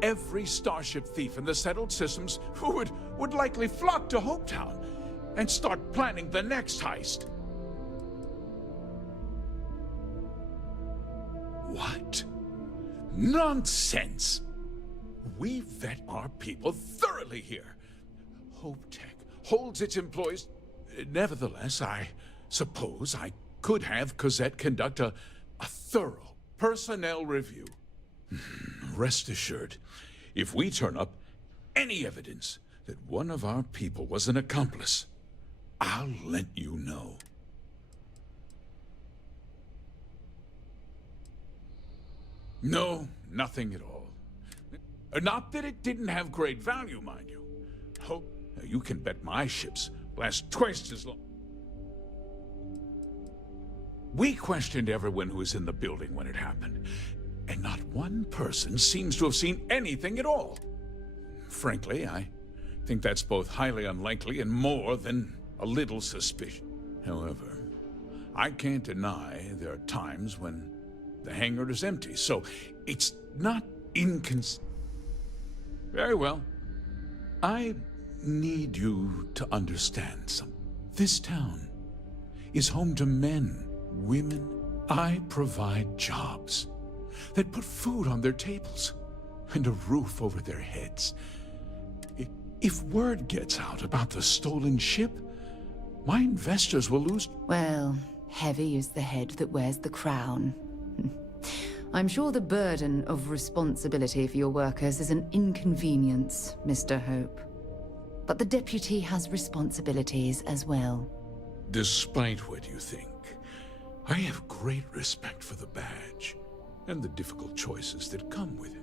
every starship thief in the settled systems would likely flock to Hopetown and start planning the next heist. What? Nonsense! We vet our people thoroughly here. HopeTech holds its employees. Nevertheless, I suppose I could have Cosette conduct a thorough personnel review. Rest assured, if we turn up any evidence that one of our people was an accomplice, I'll let you know. No, nothing at all. Not that it didn't have great value, mind you. Hope you can bet my ships last twice as long. We questioned everyone who was in the building when it happened, and not one person seems to have seen anything at all. Frankly, I think that's both highly unlikely and more than a little suspicious. However, I can't deny there are times when the hangar is empty, so it's not Very well. I need you to understand something. This town is home to men, women. I provide jobs that put food on their tables and a roof over their heads. If word gets out about the stolen ship, my investors will lose. Well, heavy is the head that wears the crown. I'm sure the burden of responsibility for your workers is an inconvenience, Mr. Hope. But the deputy has responsibilities as well. Despite what you think, I have great respect for the badge and the difficult choices that come with it.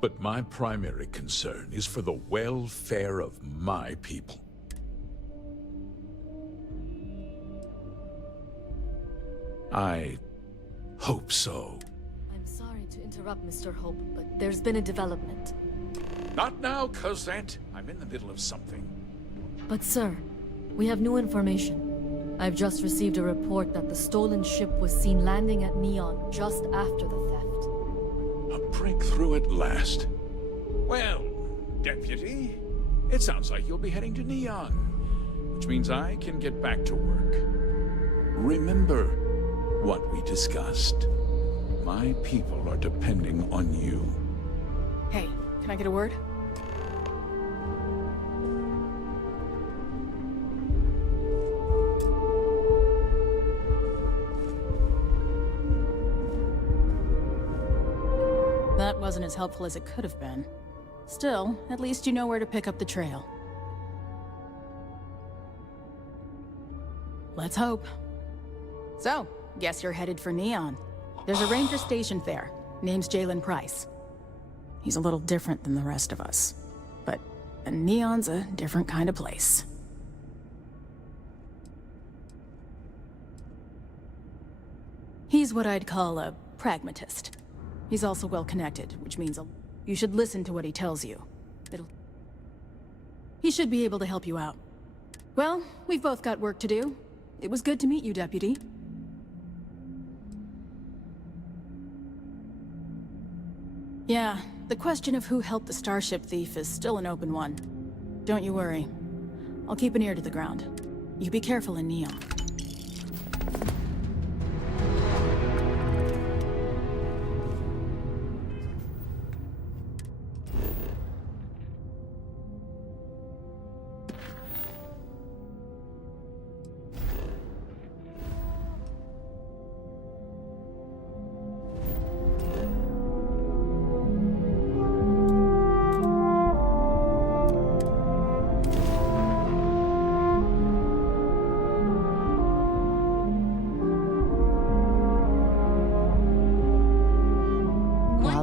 But my primary concern is for the welfare of my people. I hope so. I'm sorry to interrupt, Mr. Hope, but there's been a development. Not now, Cosette. I'm in the middle of something. But sir, we have new information. I've just received a report that the stolen ship was seen landing at Neon just after the theft. A breakthrough at last. Well, Deputy, it sounds like you'll be heading to Neon, which means I can get back to work. Remember what we discussed. My people are depending on you. Hey, can I get a word? That wasn't as helpful as it could have been. Still, at least you know where to pick up the trail. Let's hope. So, guess you're headed for Neon. There's a ranger stationed there. Name's Jalen Price. He's a little different than the rest of us. But Neon's a different kind of place. He's what I'd call a pragmatist. He's also well-connected, which means you should listen to what he tells you. He should be able to help you out. Well, we've both got work to do. It was good to meet you, Deputy. Yeah, the question of who helped the Starship thief is still an open one. Don't you worry. I'll keep an ear to the ground. You be careful in Neon.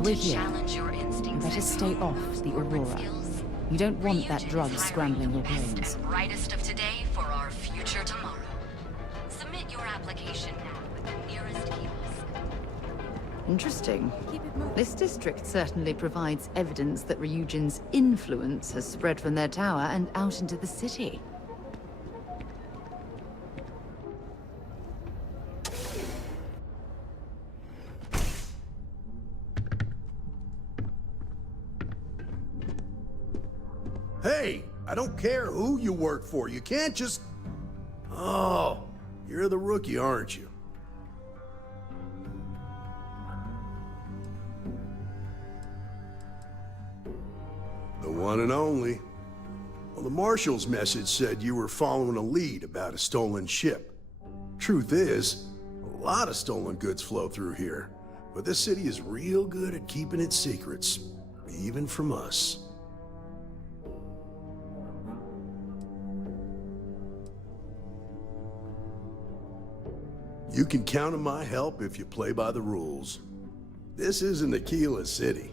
We're here. You better stay off the Aurora. You don't want that drug scrambling your brains. Brightest of today for our future tomorrow. Submit your application now with the nearest kiosk. Interesting. This district certainly provides evidence that Ryujin's influence has spread from their tower and out into the city. Hey, I don't care who you work for. You can't just... Oh, you're the rookie, aren't you? The one and only. Well, the Marshal's message said you were following a lead about a stolen ship. Truth is, a lot of stolen goods flow through here, but this city is real good at keeping its secrets, even from us. You can count on my help if you play by the rules. This isn't Aquila City.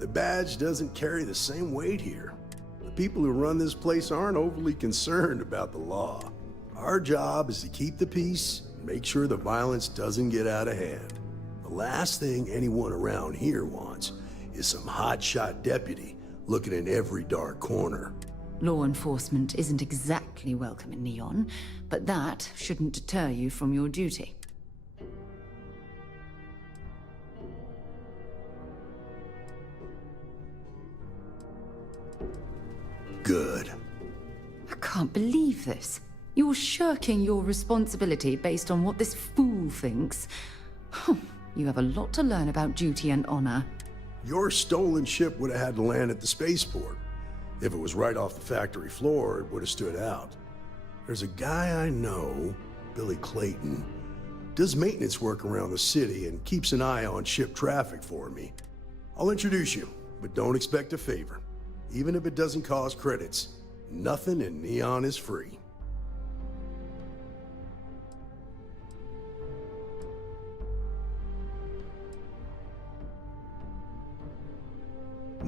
The badge doesn't carry the same weight here. The people who run this place aren't overly concerned about the law. Our job is to keep the peace and make sure the violence doesn't get out of hand. The last thing anyone around here wants is some hotshot deputy looking in every dark corner. Law enforcement isn't exactly welcome in Neon, but that shouldn't deter you from your duty. Good. I can't believe this. You're shirking your responsibility based on what this fool thinks. You have a lot to learn about duty and honor. Your stolen ship would have had to land at the spaceport. If it was right off the factory floor, it would have stood out. There's a guy I know, Billy Clayton, does maintenance work around the city and keeps an eye on ship traffic for me. I'll introduce you, but don't expect a favor. Even if it doesn't cause credits, nothing in Neon is free.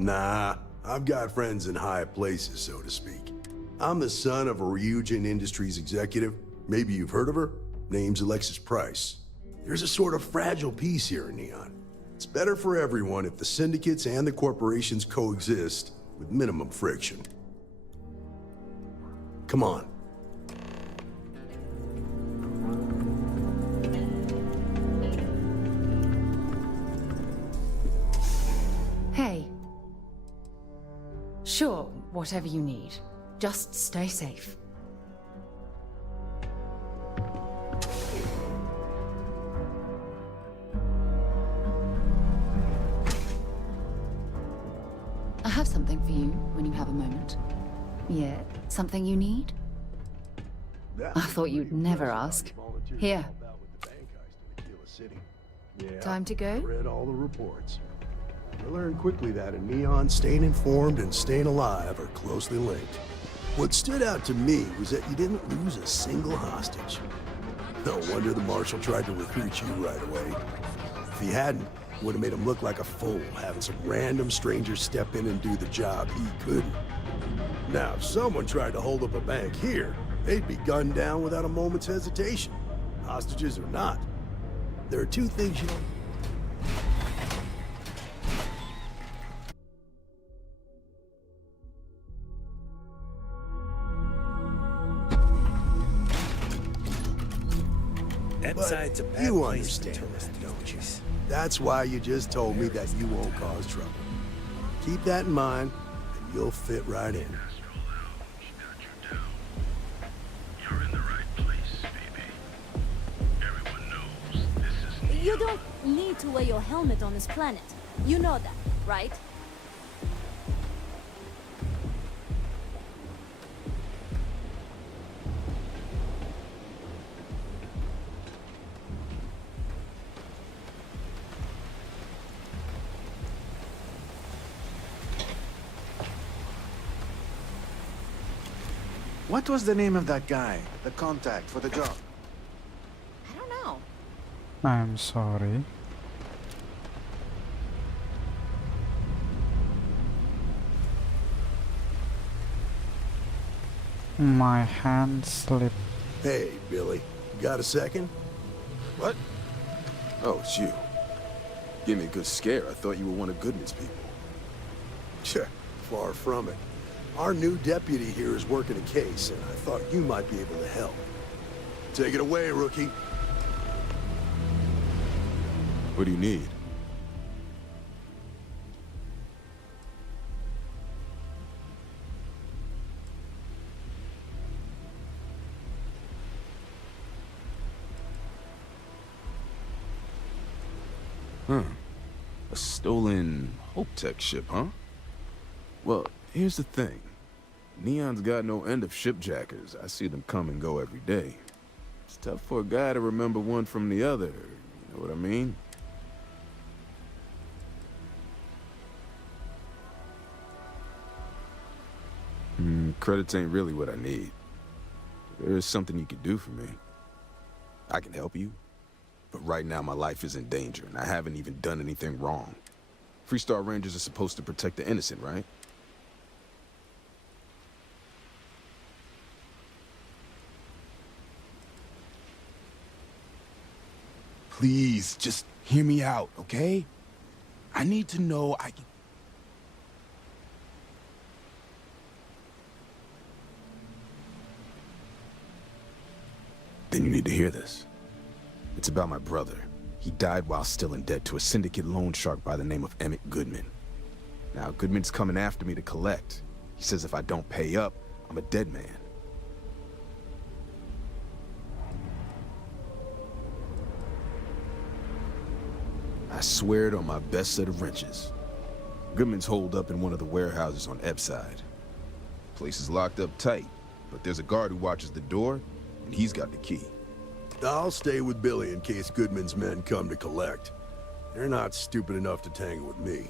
Nah, I've got friends in high places, so to speak. I'm the son of a Ryujin Industries executive. Maybe you've heard of her? Name's Alexis Price. There's a sort of fragile peace here in Neon. It's better for everyone if the syndicates and the corporations coexist with minimum friction. Come on. Hey. Sure, whatever you need. Just stay safe. I have something for you when you have a moment. Yeah, something you need? I thought you'd never ask. Here. Time to go? Read all the reports. I learned quickly that in Neon, staying informed and staying alive are closely linked. What stood out to me was that you didn't lose a single hostage. No wonder the Marshal tried to recruit you right away. If he hadn't, it would have made him look like a fool, having some random stranger step in and do the job he couldn't. Now, if someone tried to hold up a bank here, they'd be gunned down without a moment's hesitation. Hostages or not. There are two things you don't... But you understand that, don't you? That's why you just told me that you won't cause trouble. Keep that in mind, and you'll fit right in. You don't need to wear your helmet on this planet. You know that, right? What was the name of that guy? The contact for the job? I don't know. I'm sorry. My hand slipped. Hey, Billy. Got a second? What? Oh, it's you. Gave me a good scare. I thought you were one of Goodman's people. Sure, far from it. Our new deputy here is working a case, and I thought you might be able to help. Take it away, rookie. What do you need? A stolen Hope Tech ship, huh? Well, here's the thing. Neon's got no end of shipjackers. I see them come and go every day. It's tough for a guy to remember one from the other, you know what I mean? Credits ain't really what I need. There is something you can do for me. I can help you, but right now my life is in danger, and I haven't even done anything wrong. Freestar Rangers are supposed to protect the innocent, right? Please, just hear me out, okay? I need to know I can... Then you need to hear this. It's about my brother. He died while still in debt to a syndicate loan shark by the name of Emmett Goodman. Now, Goodman's coming after me to collect. He says if I don't pay up, I'm a dead man. I swear it on my best set of wrenches. Goodman's holed up in one of the warehouses on Epside. Place is locked up tight, but there's a guard who watches the door, and he's got the key. I'll stay with Billy in case Goodman's men come to collect. They're not stupid enough to tangle with me.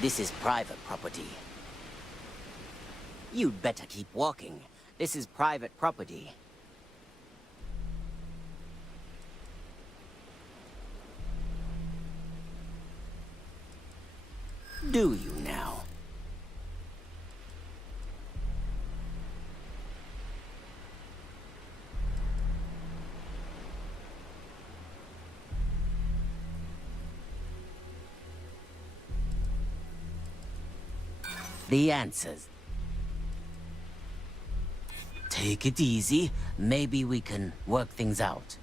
This is private property. You'd better keep walking. This is private property. Do you now? The answers. Take it easy. Maybe we can work things out.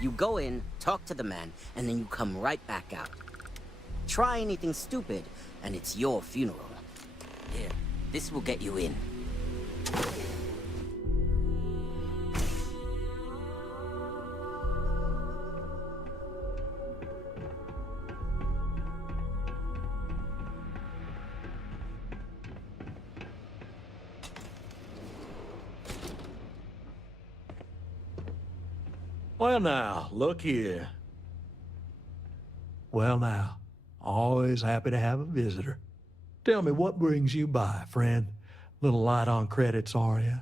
You go in, talk to the man, and then you come right back out. Try anything stupid, and it's your funeral. Here, this will get you in. Well now, look here. Well now, always happy to have a visitor. Tell me, what brings you by, friend? Little light on credits, are you?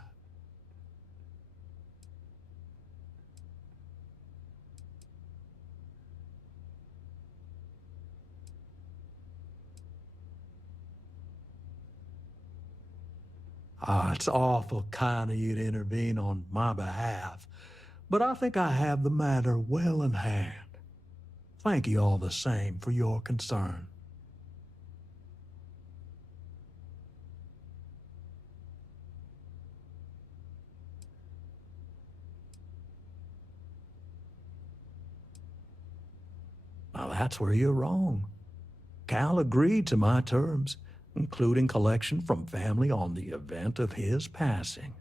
It's awful kind of you to intervene on my behalf, but I think I have the matter well in hand. Thank you all the same for your concern. Now that's where you're wrong. Cal agreed to my terms, including collection from family on the event of his passing.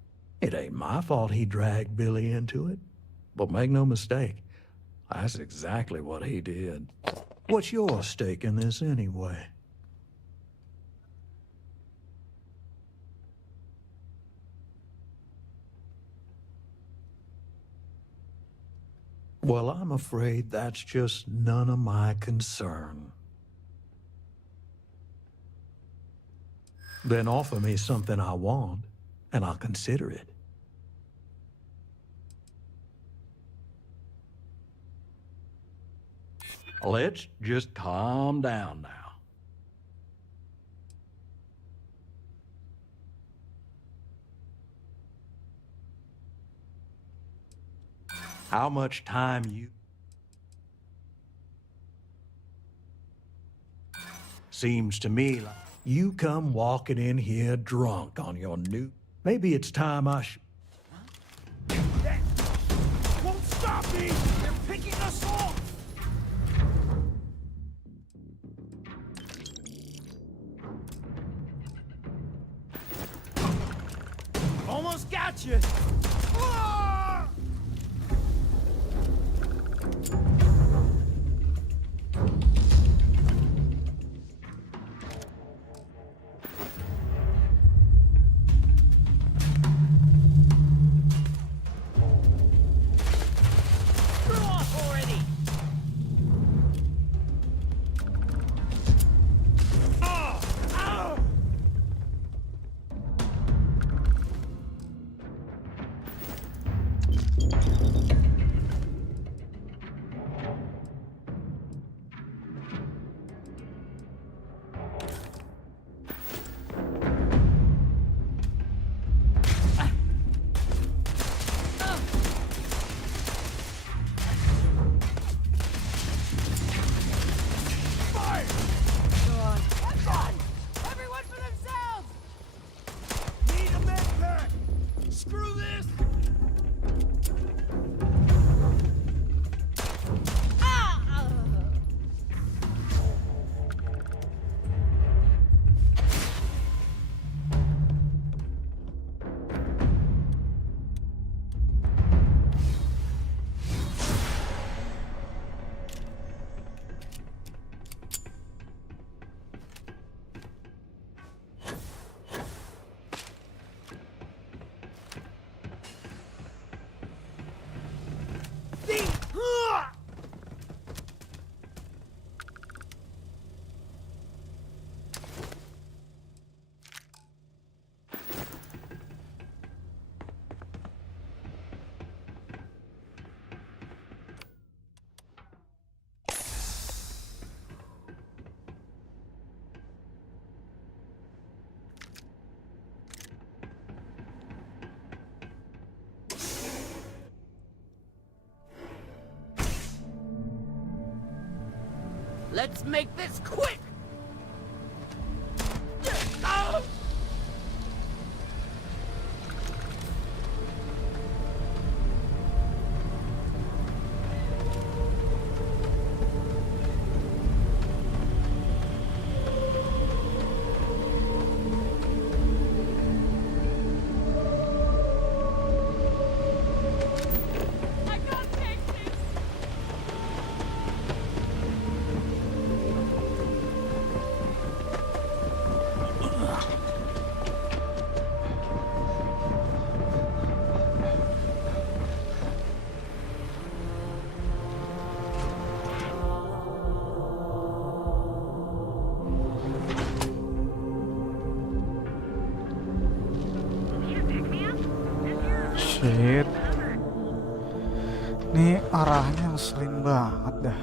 It ain't my fault he dragged Billy into it, but make no mistake, that's exactly what he did. What's your stake in this anyway? Well, I'm afraid that's just none of my concern. Then offer me something I want, and I'll consider it. Let's just calm down now. How much time you... Seems to me like you come walking in here drunk on your new... Maybe it's time I should... Won't stop me! They're picking us off! Almost got you! Ah! Let's make this quick! Shit. Nih arahnya ngeselin banget dah.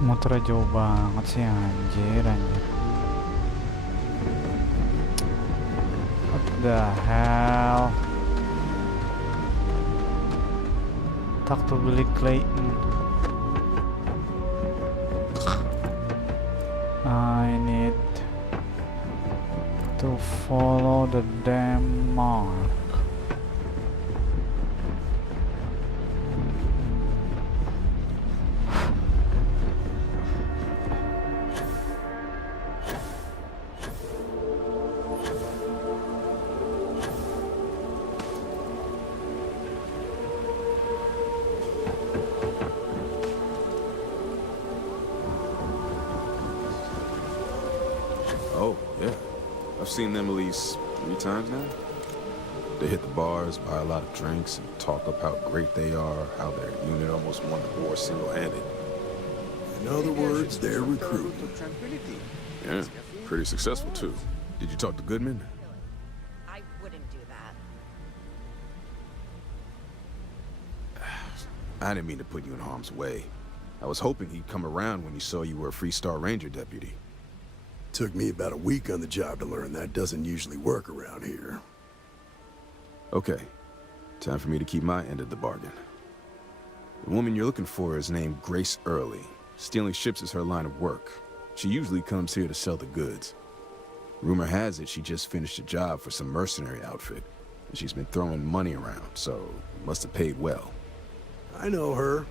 Motornya jauh banget sih anjir. What the hell? Talk to Billy Clayton. I need to follow the damn mark. Oh, yeah. I've seen them at least 3 times now. They hit the bars, buy a lot of drinks, and talk up how great they are, how their unit almost won the war single-handed. In other words, they're recruiting. Yeah, pretty successful, too. Did you talk to Goodman? I wouldn't do that. I didn't mean to put you in harm's way. I was hoping he'd come around when he saw you were a Freestar Ranger deputy. Took me about a week on the job to learn that doesn't usually work around here. Okay, time for me to keep my end of the bargain. The woman you're looking for is named Grace Early. Stealing ships is her line of work. She usually comes here to sell the goods. Rumor has it she just finished a job for some mercenary outfit, and she's been throwing money around, so must have paid well. I know her.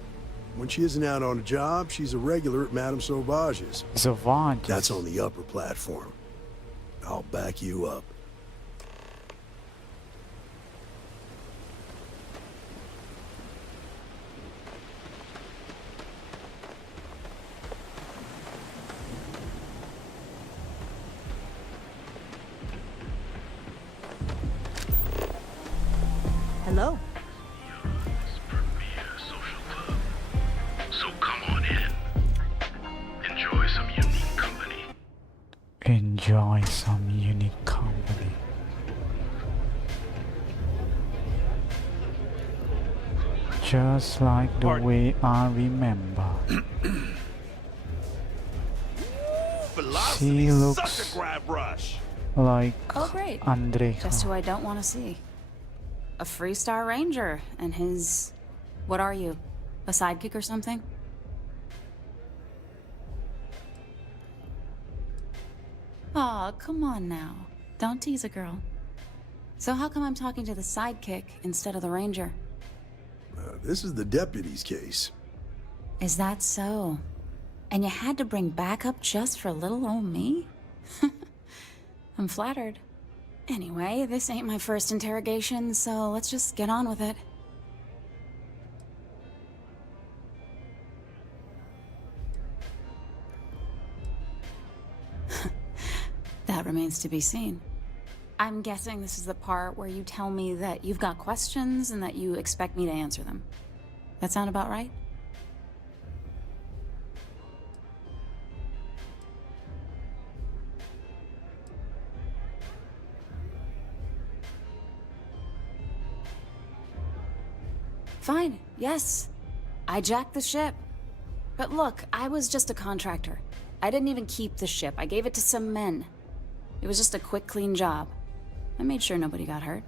When she isn't out on a job, she's a regular at Madame Sauvage's. Sauvage. That's on the upper platform. I'll back you up. Hello. So come on in. Enjoy some unique company. Enjoy some unique company. Just like the way I remember. She looks like Oh, great. Andre. Just who I don't want to see. A Freestar Ranger and his... What are you? A sidekick or something? Aw, come on now. Don't tease a girl. So how come I'm talking to the sidekick instead of the ranger? This is the deputy's case. Is that so? And you had to bring backup just for little old me? I'm flattered. Anyway, this ain't my first interrogation, so let's just get on with it. That remains to be seen. I'm guessing this is the part where you tell me that you've got questions and that you expect me to answer them. That sound about right? Fine, yes. I jacked the ship. But look, I was just a contractor. I didn't even keep the ship. I gave it to some men. It was just a quick, clean job. I made sure nobody got hurt.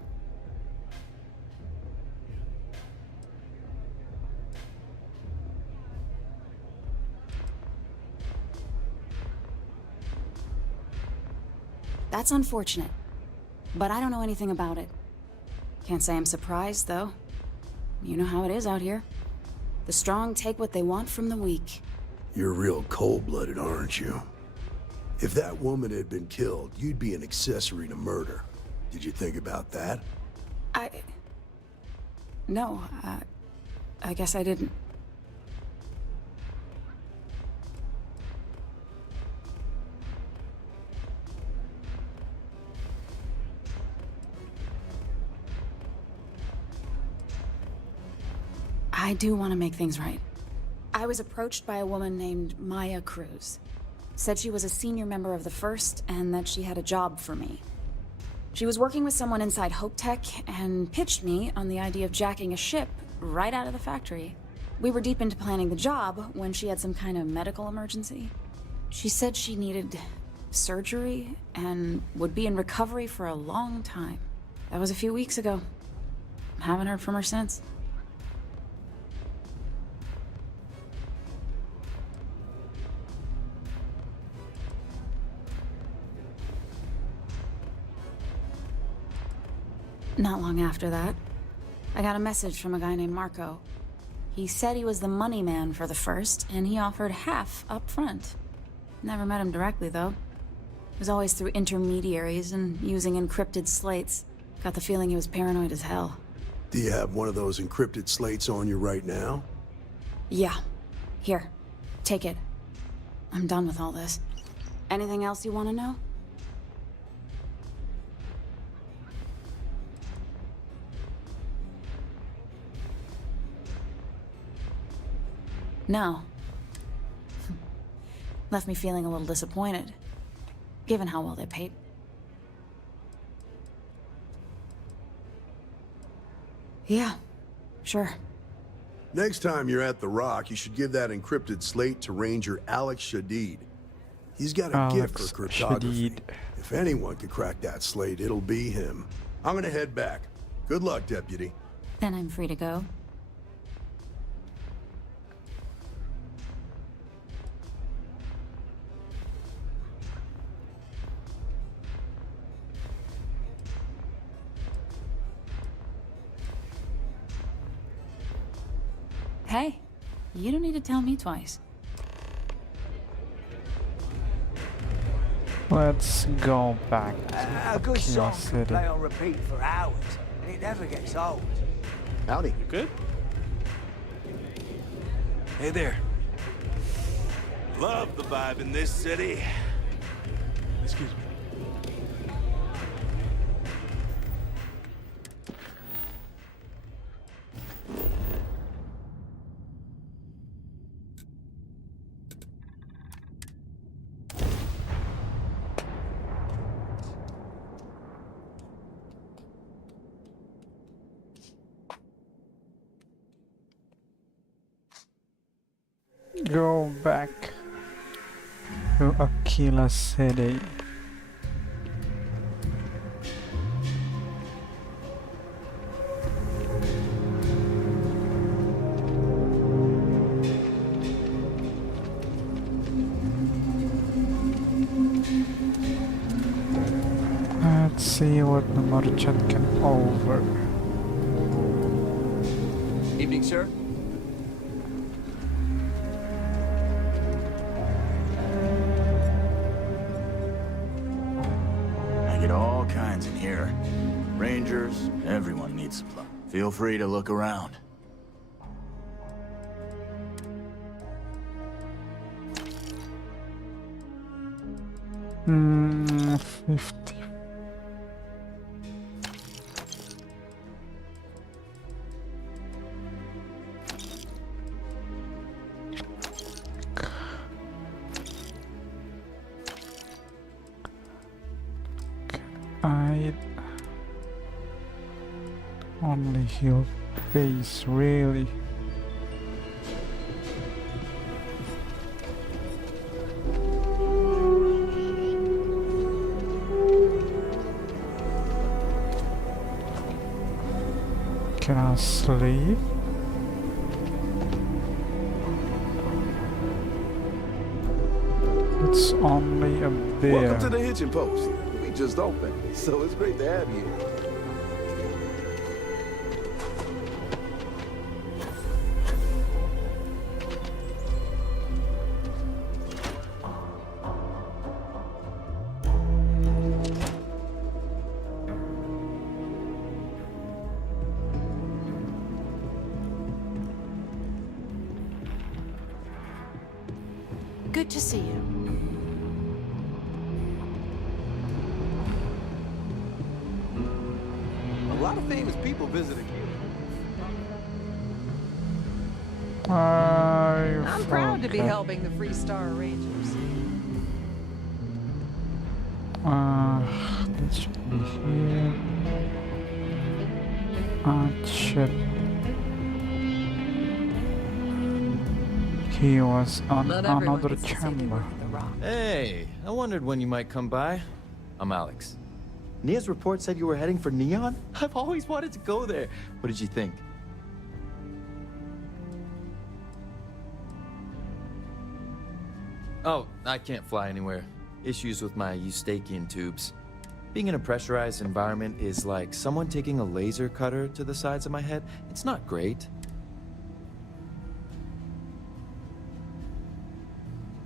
That's unfortunate. But I don't know anything about it. Can't say I'm surprised, though. You know how it is out here. The strong take what they want from the weak. You're real cold-blooded, aren't you? If that woman had been killed, you'd be an accessory to murder. Did you think about that? No, I guess I didn't. I do want to make things right. I was approached by a woman named Maya Cruz. Said she was a senior member of the First and that she had a job for me. She was working with someone inside Hope Tech and pitched me on the idea of jacking a ship right out of the factory. We were deep into planning the job when she had some kind of medical emergency. She said she needed surgery and would be in recovery for a long time. That was a few weeks ago. Haven't heard from her since. Not long after that, I got a message from a guy named Marco. He said he was the money man for the First, and he offered half up front. Never met him directly, though. It was always through intermediaries and using encrypted slates. Got the feeling he was paranoid as hell. Do you have one of those encrypted slates on you right now? Yeah. Here. Take it. I'm done with all this. Anything else you want to know? No. Left me feeling a little disappointed, given how well they paid. Yeah, sure. Next time you're at the Rock, you should give that encrypted slate to Ranger Alex Shadid. He's got a gift for cryptography. If anyone could crack that slate, it'll be him. I'm gonna head back. Good luck, Deputy. Then I'm free to go. Hey, you don't need to tell me twice. Let's go back A to good Kilo song can City. play on repeat for hours, and it never gets old. Howdy. You good? Hey there. Love the vibe in this city. Excuse me. Go back to Aquila City. Let's see what the merchant can offer. Evening, sir. I get all kinds in here. Rangers, everyone needs supply. Feel free to look around. Hmm, 50. I only heal face, really. Can I sleep? It's only a bear. Welcome to the hitching post. We just opened, so it's great to have you here. Good to see you. A lot of famous people visited here. I'm proud to be helping the Free Star Rangers. That should be here. Shit. He was on another chamber. Hey, I wondered when you might come by. I'm Alex. Nia's report said you were heading for Neon? I've always wanted to go there. What did you think? Oh, I can't fly anywhere. Issues with my Eustachian tubes. Being in a pressurized environment is like someone taking a laser cutter to the sides of my head. It's not great.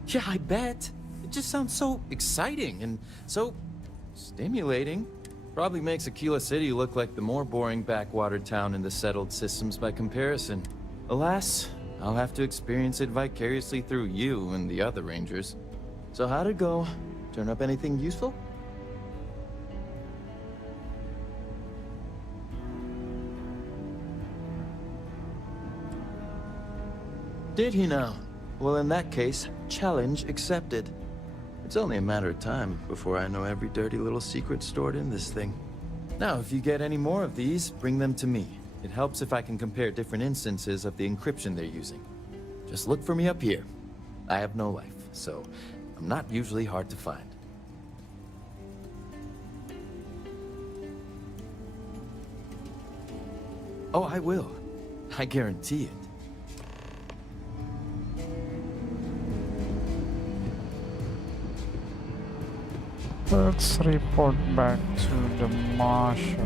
Yeah, I bet. It just sounds so exciting and so stimulating. Probably makes Aquila City look like the more boring backwater town in the settled systems by comparison. Alas, I'll have to experience it vicariously through you and the other Rangers. So how'd it go? Turn up anything useful? Did he now? Well, in that case, challenge accepted. It's only a matter of time before I know every dirty little secret stored in this thing. Now, if you get any more of these, bring them to me. It helps if I can compare different instances of the encryption they're using. Just look for me up here. I have no life, so I'm not usually hard to find. Oh, I will. I guarantee it. Let's report back to the marshal.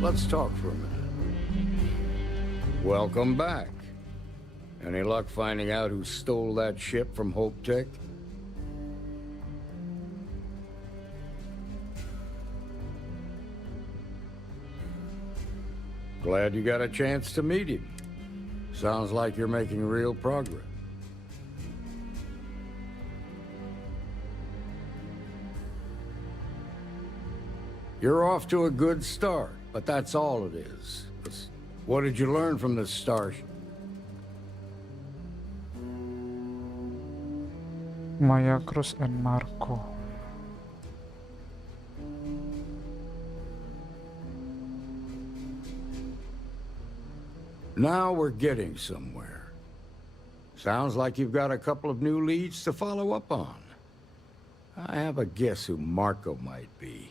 Let's talk for a minute. Welcome back. Any luck finding out who stole that ship from Hope Tech? Glad you got a chance to meet him. Sounds like you're making real progress. You're off to a good start, but that's all it is. What did you learn from this starship? Maya Cruz and Marco. Now we're getting somewhere. Sounds like you've got a couple of new leads to follow up on. I have a guess who Marco might be.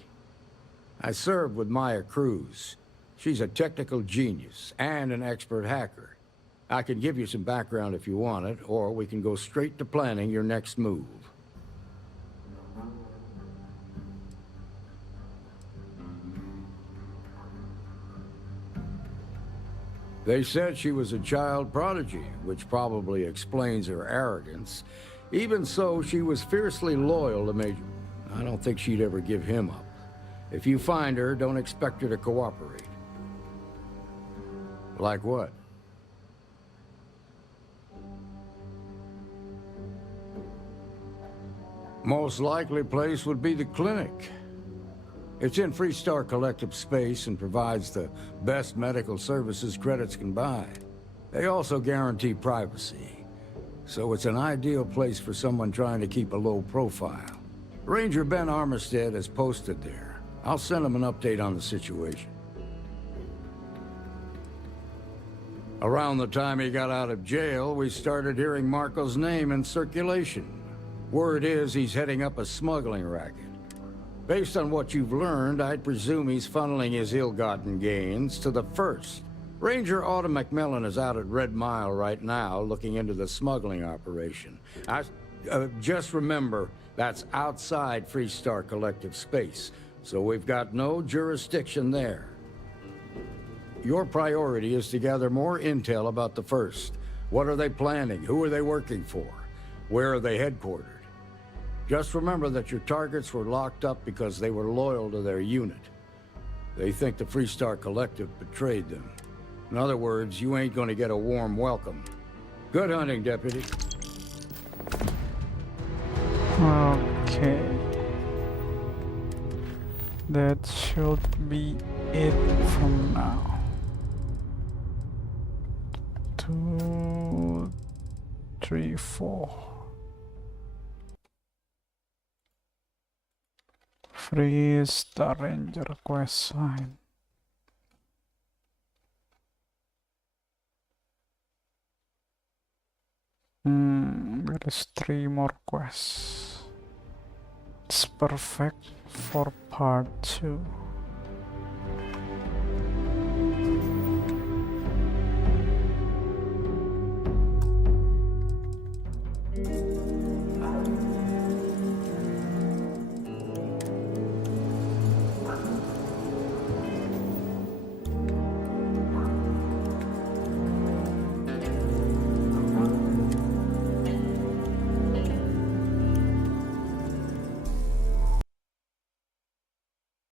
I served with Maya Cruz. She's a technical genius and an expert hacker. I can give you some background if you want it, or we can go straight to planning your next move. They said she was a child prodigy, which probably explains her arrogance. Even so, she was fiercely loyal to Major. I don't think she'd ever give him up. If you find her, don't expect her to cooperate. Like what? Most likely place would be the clinic. It's in Freestar Collective space and provides the best medical services credits can buy. They also guarantee privacy, so it's an ideal place for someone trying to keep a low profile. Ranger Ben Armistead is posted there. I'll send him an update on the situation. Around the time he got out of jail, we started hearing Marco's name in circulation. Word is he's heading up a smuggling racket. Based on what you've learned, I'd presume he's funneling his ill-gotten gains to the First. Ranger Autumn McMillan is out at Red Mile right now looking into the smuggling operation. Just remember, that's outside Freestar Collective space, so we've got no jurisdiction there. Your priority is to gather more intel about the First. What are they planning? Who are they working for? Where are they headquartered? Just remember that your targets were locked up because they were loyal to their unit. They think the Freestar Collective betrayed them. In other words, you ain't gonna get a warm welcome. Good hunting, Deputy. Okay. That should be it from now. 2, 3, 4. Freestar Ranger Questline. There is 3 more quests. It's perfect for part 2.